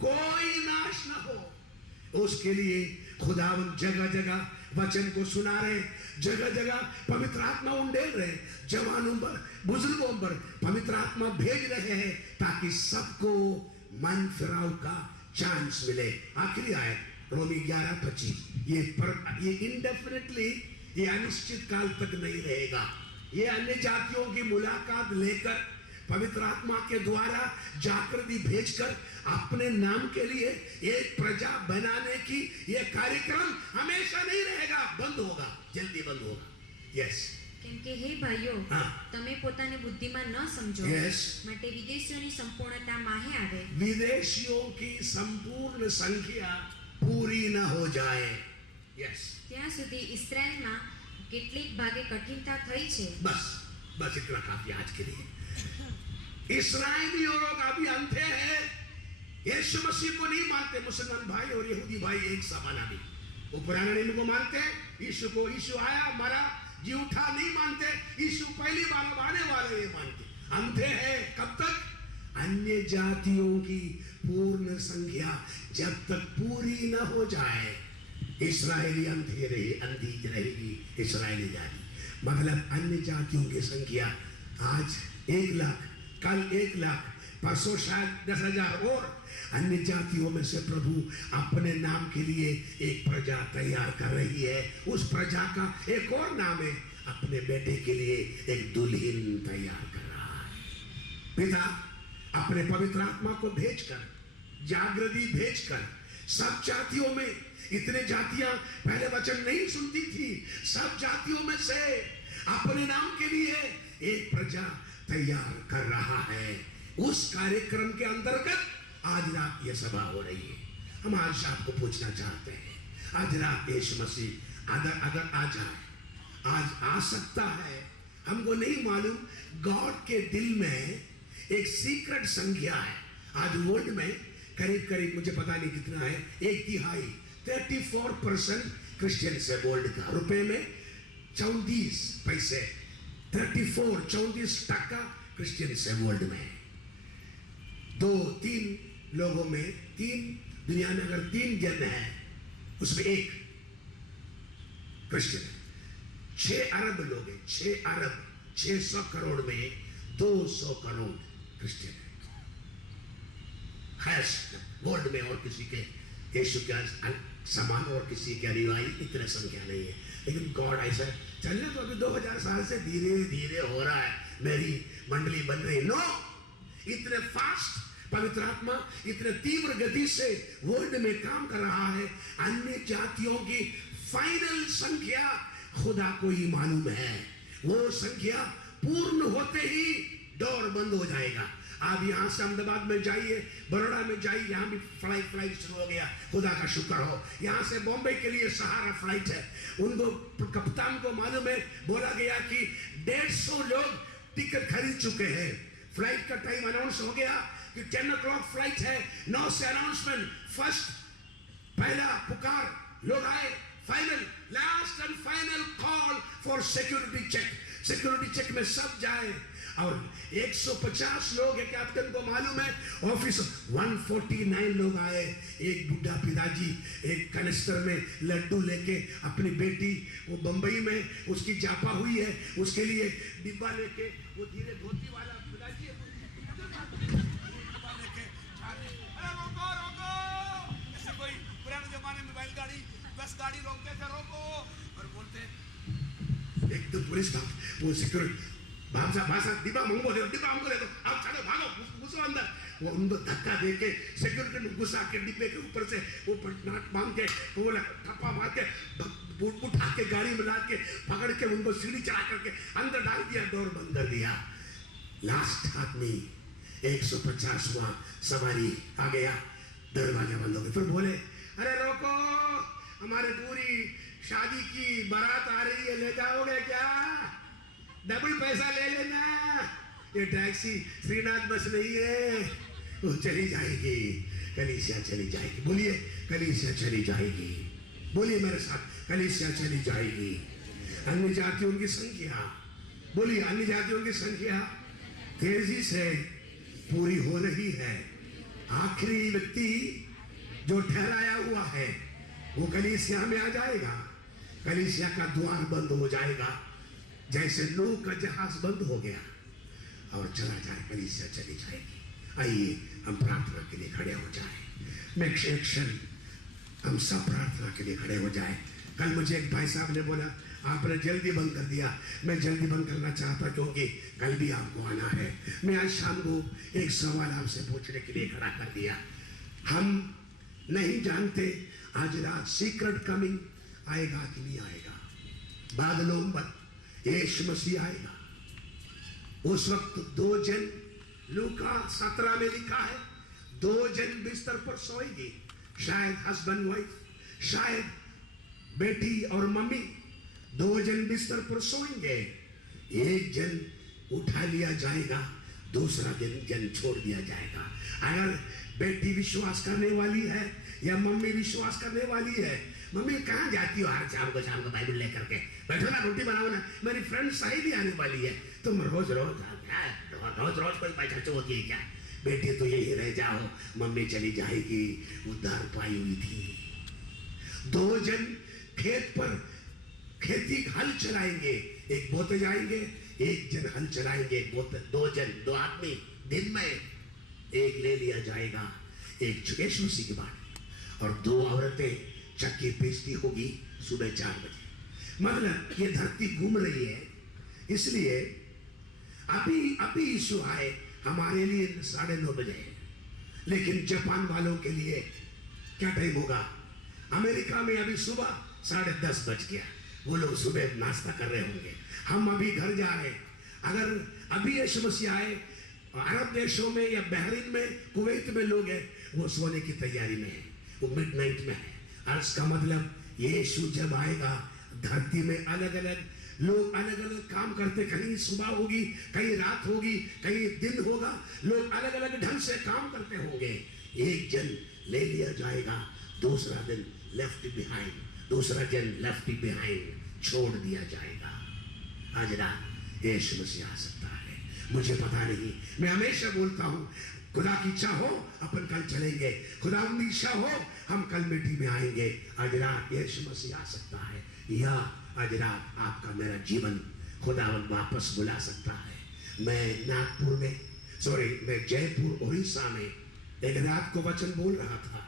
कोई नाश ना हो। उसके लिए खुदावन जगह जगह वचन को सुना रहे, जगह जगह पवित्र आत्मा उंडेल रहे, जवानों पर, बुजुर्गों पर पवित्र आत्मा भेज रहे हैं, ताकि सबको मन फिराव का चांस मिले। आखिरी आयत रोमी 11:25। ये इंडेफिनेटली, ये अनिश्चित काल तक नहीं रहेगा। ये अन्य जातियों की मुलाकात लेकर पवित्र आत्मा के द्वारा जागृति भेजकर अपने नाम के लिए एक प्रजा बनाने की ये कार्यक्रम हमेशा नहीं रहेगा, बंद होगा, जल्दी बंद होगा। यस, કેમ કે હે ભાઈઓ, હા. તમે પોતાને બુદ્ધિમાન ન સમજો, Yes. માટે વિદેશીઓની સંપૂર્ણતા માહે આવે, विदेशियों की संपूर्ण संख्या पूरी न हो जाए। यस, ત્યાં સુધી ઇસ્રાયેલમાં કેટલીક ભાગે કઠિનતા થઈ છે। बस बस इतना काफी आज के लिए। इस्राएलियों लोग अभी अंधे हैं, यीशु मसीह को नहीं मानते। मुसलमान भाई और यहूदी भाई एक समान अभी, वो पुराने नियम को मानते, यीशु को, यीशु आया मरा जी उठा नहीं मानते, यीशु पहली बार आने वाले ये मानते। अंधे हैं कब तक? अन्य जातियों की पूर्ण संख्या जब तक पूरी न हो जाए, इस्राएली अंधी रहेगी इस्राएली जाति। मतलब अन्य जातियों की संख्या आज 1 लाख, कल 1 लाख, परसों शायद 10,000 और अन्य जातियों में से प्रभु अपने नाम के लिए एक प्रजा तैयार कर रही है। उस प्रजा का एक और नाम है, अपने बेटे के लिए एक दुल्हन तैयार कर रहा है। पिता अपने पवित्र आत्मा को भेजकर, जागृति भेजकर, सब जातियों में, इतने जातियां पहले वचन नहीं सुनती थी, सब जातियों में से अपने नाम के लिए एक प्रजा तैयार कर रहा है। उस कार्यक्रम के अंतर्गत आज रात ये सभा हो रही है। हम आज आपको पूछना चाहते हैं, आज रात यीशु मसीह अगर आ जाए, आज आ सकता है, हमको नहीं मालूम। गॉड के दिल में एक सीक्रेट संख्या है। आज वर्ल्ड में करीब करीब, मुझे पता नहीं कितना है, 1/3 34% क्रिश्चियन है वर्ल्ड का। रुपए में 34 पैसे, 34% क्रिश्चियन है वर्ल्ड में। 2-3 लोगों में, 3 दुनिया में अगर 3 जन है, उसमें 1 क्रिश्चियन है। 6 अरब लोग हैं, 6 अरब, 600 करोड़ में 200 करोड़ क्रिश्चियन है। वर्ल्ड में और किसी के यीशु के समान और किसी के अनुयायी इतने संख्या नहीं है। लेकिन गॉड ऐसा चलने तो अभी 2000 साल से धीरे धीरे हो रहा है, मेरी मंडली बन रही। नो, इतने फास्ट पवित्र आत्मा इतने तीव्र गति से वर्ल्ड में काम कर रहा है। अन्य जातियों की फाइनल संख्या खुदा को ही मालूम है। वो संख्या पूर्ण होते ही डोर बंद हो जाएगा। आप यहाँ से अहमदाबाद में जाइए, बड़ौदा में जाइए, यहाँ भी फ्लाइट शुरू हो गया, खुदा का शुक्र हो। यहाँ से बॉम्बे के लिए सहारा फ्लाइट है। उनको कप्तान को मालूम है, बोला गया कि 150 लोग टिकट खरीद चुके हैं। फ्लाइट का टाइम अनाउंस हो गया कि 10 o'clock फ्लाइट है। 9 से अनाउंसमेंट, फर्स्ट पहला पुकार, लोग आए, final last and final call for security check. Security check में सब जाए और 150 लोग है, कैप्टन को मालूम है। ऑफिस 149 लोग आए। एक बुढ़ा पिताजी एक कनिस्टर में लड्डू लेके अपनी बेटी, वो बंबई में उसकी जापा हुई है, उसके लिए डिब्बा लेके, वो धीरे धोती वाला पिताजी कोई पुराने जमाने में बैलगाड़ी बस गाड़ी रोकते थे, रोको, और बोलते एक तो पुलिस का वो सिक्योरिटी भाषा डिब्बा हमको दे दो, आप चलो भागो, घुसो अंदर। वो उनको धक्का दे के सिक्योरिटी ने घुसा के डिब्बे के ऊपर से वो नाट बांध के वो ठप्पा मार के उठा के गाड़ी में ला के पकड़ के उनको सीढ़ी चढ़ा करके अंदर डाल दिया, डोर बंद कर दिया। लास्ट आदमी 150वां सवारी आ गया, दरवाजा बंद हो गया। फिर बोले, अरे रोको, हमारे पूरी शादी की बारात आ रही है, ले जाओगे क्या? डबल पैसा ले लेना। ये टैक्सी श्रीनाथ बस नहीं है, वो चली जाएगी, कलीसिया चली जाएगी। बोलिए, कलीसिया चली जाएगी। बोलिए मेरे साथ, कलीसिया चली जाएगी। अन्य जातियों की संख्या, बोलिए, अन्य जातियों की संख्या तेजी से पूरी हो रही है। आखिरी व्यक्ति जो ठहराया हुआ है वो कलीसिया में आ जाएगा। कलीसिया का द्वार बंद हो जाएगा, जैसे नूह का जहाज बंद हो गया और चला जाए, कलीसिया चली जाएगी। आइए हम प्रार्थना के लिए खड़े हो जाएं। मैं एक क्षण हम सब प्रार्थना के लिए खड़े हो जाए। कल मुझे एक भाई साहब ने बोला आपने जल्दी बंद कर दिया। मैं जल्दी बंद करना चाहता क्योंकि कल भी आपको आना है। मैं आज शाम को एक सवाल आपसे पूछने के लिए खड़ा कर दिया। हम नहीं जानते आज रात सीक्रेट कमिंग आएगा कि नहीं आएगा, बादलों में यीशु मसीह आएगा। उस वक्त 2 जन, लूका 17 में लिखा है 2 जन बिस्तर पर सोएंगे, शायद हस्बैंड वाइफ, शायद बेटी और मम्मी। 2 जन बिस्तर पर सोएंगे, एक जन उठा लिया जाएगा, दूसरा जन छोड़ दिया जाएगा। अगर बेटी विश्वास करने वाली है या मम्मी विश्वास करने वाली है, मम्मी कहाँ जाती हो हर शाम को बाइबल लेकर के, बैठो ना रोटी बनाओ ना, मेरी फ्रेंड सहेली आने वाली है, तुम रोज कोई पैसा होती है क्या? बेटी तो यही रह जाओ, मम्मी चली जाएगी, उद्धार पाई हुई थी। 2 जन खेत पर खेती हल चलाएंगे, एक बोते जाएंगे, एक जन हल चलाएंगे, 2 आदमी दिन में एक ले लिया जाएगा, एक यीशु मसीह की बात, और 2 औरतें चक्की पीसती होगी सुबह 4 बजे। मतलब ये धरती घूम रही है, इसलिए अभी यीशु आए हमारे लिए 9:30 बजे है, लेकिन जापान वालों के लिए क्या टाइम होगा? अमेरिका में अभी सुबह 10:30 बज गया, वो लोग सुबह नाश्ता कर रहे होंगे, हम अभी घर जा रहे हैं। अगर अभी यीशु मसीह आए, अरब देशों में या बहरीन में, कुवैत में लोग हैं, वो सोने की तैयारी में है, वो मिडनाइट में है। और इसका मतलब यीशु जब आएगा, धरती में अलग अलग लोग अलग अलग काम करते, कहीं सुबह होगी, कहीं रात होगी, कहीं दिन होगा, लोग अलग अलग ढंग से काम करते होंगे। एक जन ले लिया जाएगा, दूसरा जन लेफ्ट बिहाइंड, दूसरा जन लेफ्ट बिहाइंड छोड़ दिया जाएगा। आज रात यीशु मसीह आ सकता है, मुझे पता नहीं। मैं हमेशा बोलता हूँ खुदा की इच्छा हो अपन कल चलेंगे, खुदा की इच्छा हो हम कल मीटिंग में आएंगे। आज रात यीशु मसीह आ सकता है, या आज रात आपका मेरा जीवन खुदावन वापस बुला सकता है। मैं जयपुर उड़ीसा में एक रात को वचन बोल रहा था।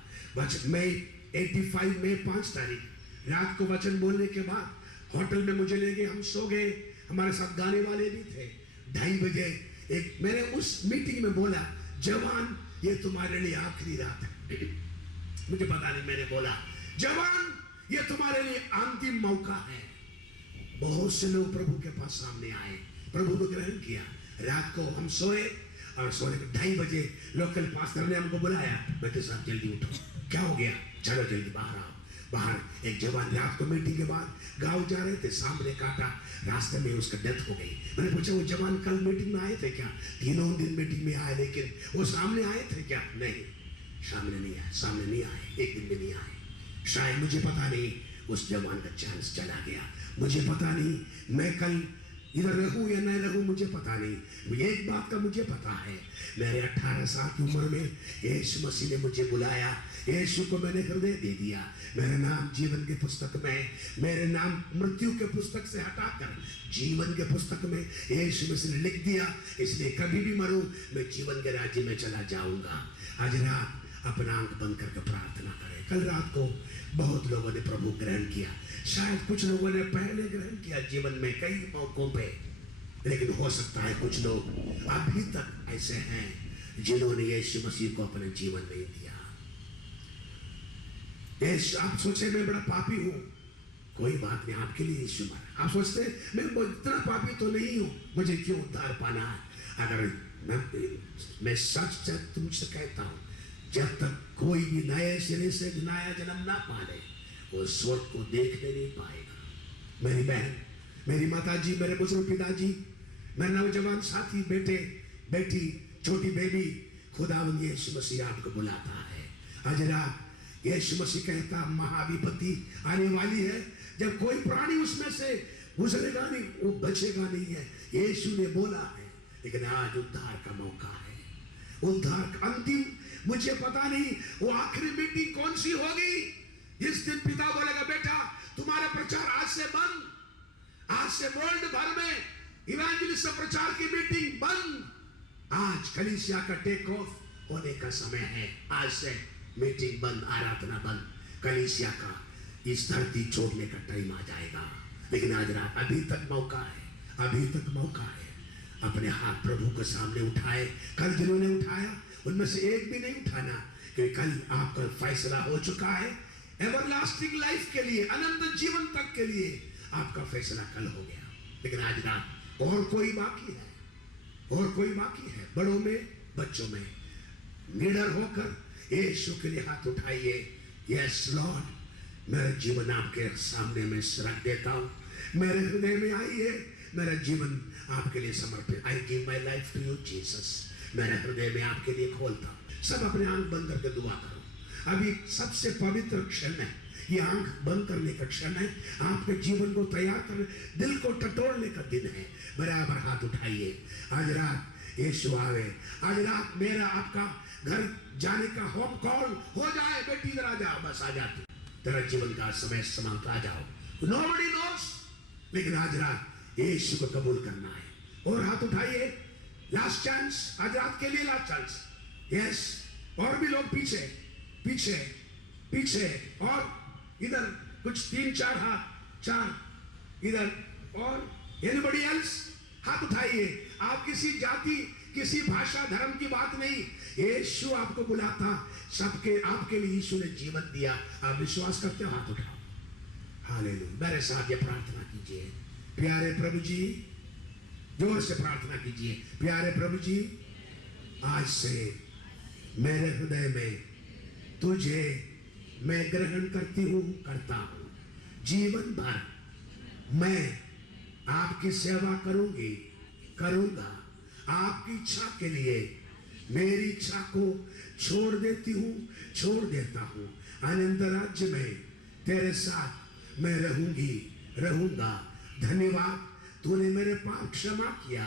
मैं 85 में 5 तारीख रात को वचन बोलने के बाद होटल में मुझे ले गए, हम सो गए, हमारे साथ गाने वाले भी थे। 2:30 बजे मैंने उस मीटिंग में बोला, जवान ये तुम्हारे लिए आखिरी रात है। मुझे पता नहीं, मैंने बोला जवान ये तुम्हारे लिए अंतिम मौका है। बहुत से लोग प्रभु के पास सामने आए, प्रभु को ग्रहण किया। रात को हम सोए, और सोने के 2:30 बजे लोकल पास्टर ने हमको बुलाया, बेटे साहब जल्दी उठो, क्या हो गया? चलो जल्दी बाहर आओ। बाहर एक जवान रात को मीटिंग के बाद गांव जा रहे थे, सामने काटा, रास्ते में उसका डेथ हो गई। मैंने पूछा वो जवान कल मीटिंग में आए थे क्या? 3 दिन मीटिंग में आए, लेकिन वो सामने आए थे क्या? नहीं, सामने नहीं आए, एक दिन भी नहीं आए। शायद मुझे पता नहीं, उस जवान का चांस चला गया। मुझे पता नहीं मैं कल इधर रहूं या नहीं रहूं, मुझे पता नहीं। एक बात का मुझे पता है, मेरे 18 साल की उम्र में यीशु मसीह ने मुझे बुलाया, यीशु को मैंने हृदय दे दिया। मेरा नाम जीवन के पुस्तक में, मेरे नाम मृत्यु के पुस्तक से हटाकर जीवन के पुस्तक में यीशु मसीह ने लिख दिया। इसलिए कभी भी मरूं, मैं जीवन के राज्य में चला जाऊंगा। आज रात अपना आंख बंद करके प्रार्थना करें। कल रात को बहुत लोगों ने प्रभु ग्रहण किया, शायद कुछ लोगों ने पहले ग्रहण किया जीवन में कई मौकों पे, लेकिन हो सकता है कुछ लोग अभी तक ऐसे हैं जिन्होंने यीशु मसीह को अपना जीवन नहीं दिया। आप सोचे मैं बड़ा पापी हूं, कोई बात नहीं, आपके लिए यीशु मरा। आप सोचते मैं इतना पापी तो नहीं हूं, मुझे क्यों उद्धार पाना है? अगर मैं सच तुमसे कहता हूं, जब तक कोई भी नए सिरे से नया जन्म ना पाले, वो स्वर्ग को देखने नहीं पाएगा। मेरी बहन, मेरी माताजी, मेरे बुजुर्ग पिताजी, मेरे नौजवान साथी, बेटे बेटी, छोटी बेबी, खुदावंद यीशु मसीह आपको बुलाता है। आज रात यीशु मसीह कहता महाविपत्ति आने वाली है, जब कोई प्राणी उसमें से गुजरेगा नहीं, वो बचेगा नहीं है। यीशु ने बोला है, लेकिन आज उद्धार का मौका है, उद्धार का अंतिम। मुझे पता नहीं वो आखिरी मीटिंग कौन सी होगी, जिस दिन पिता बोलेगा बेटा तुम्हारा प्रचार आज से बंद, आज से वर्ल्ड भर में इवेंजलिस्ट प्रचार की मीटिंग बंद। आज कलीसिया का टेक ऑफ होने का समय है, आज से मीटिंग बंद, आराधना बंद। कलीसिया का इस धरती छोड़ने का टाइम आ जाएगा। लेकिन आज रात अभी तक मौका है, अभी तक मौका है। अपने हाथ प्रभु के सामने उठाए। कल जिन्होंने उठाया उनमें से एक भी नहीं उठाना, क्योंकि कल आपका फैसला हो चुका है। एवरलास्टिंग लाइफ के लिए, अनंत जीवन तक के लिए आपका फैसला कल हो गया। लेकिन आज रात और कोई बाकी है, और कोई बाकी है। बड़ों में, बच्चों में निडर होकर यीशु के लिए हाथ उठाइए। यस लॉर्ड, मेरा जीवन आपके सामने में रख देता हूँ। मेरे हृदय में आइए, मेरा जीवन आपके लिए समर्पित। I give my life to you Jesus. मेरे हृदय में आपके लिए खोलता हूँ। सब अपने आंख बंद करके दुआ करो। अभी सबसे पवित्र क्षण है, ये आंख बंद करने का क्षण है। आपके जीवन को तैयार कर, दिल को टटोलने का दिन है। बराबर हाथ उठाइए। आज रात यीशु आवे। आज रात मेरा आपका घर जाने का होम कॉल हो जाए। बेटी इधर आ जाओ, बस आ जाती, तेरा जीवन का समय समाप्त, आ जाओ। नोबडी नोस, लेकिन आज रात यीशु को कबूल करना है। और हाथ उठाइए। लास्ट चांस, आज रात के लिए लास्ट चांस। यस, और भी लोग पीछे पीछे पीछे, और इधर कुछ 3-4 हाथ, 4 इधर, और एनीबॉडी एल्स? हाथ उठाइए। आप किसी जाति, किसी भाषा, धर्म की बात नहीं। यीशु आपको बुलाता, सबके आपके लिए यीशु ने जीवन दिया। आप विश्वास करते हो? हाथ उठाओ। हालेलुया। मेरे साथ ये प्रार्थना कीजिए। प्यारे प्रभु जी, जोर से प्रार्थना कीजिए। प्यारे प्रभु जी, आज से मेरे हृदय में तुझे मैं ग्रहण करती हूँ, करता हूँ। जीवन भर मैं आपकी सेवा करूंगी, करूंगा। आपकी इच्छा के लिए मेरी इच्छा को छोड़ देती हूँ, छोड़ देता हूँ। अनंत राज्य में तेरे साथ मैं रहूंगी, रहूंगा। धन्यवाद, तूने मेरे पाप क्षमा किया।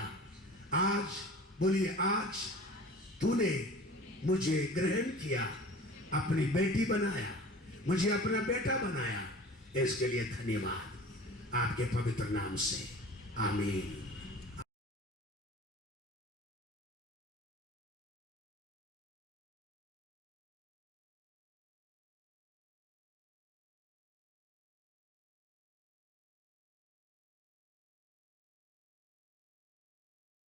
आज बोलिए, आज तूने मुझे ग्रहण किया, अपनी बेटी बनाया, मुझे अपना बेटा बनाया। इसके लिए धन्यवाद, आपके पवित्र नाम से, आमीन।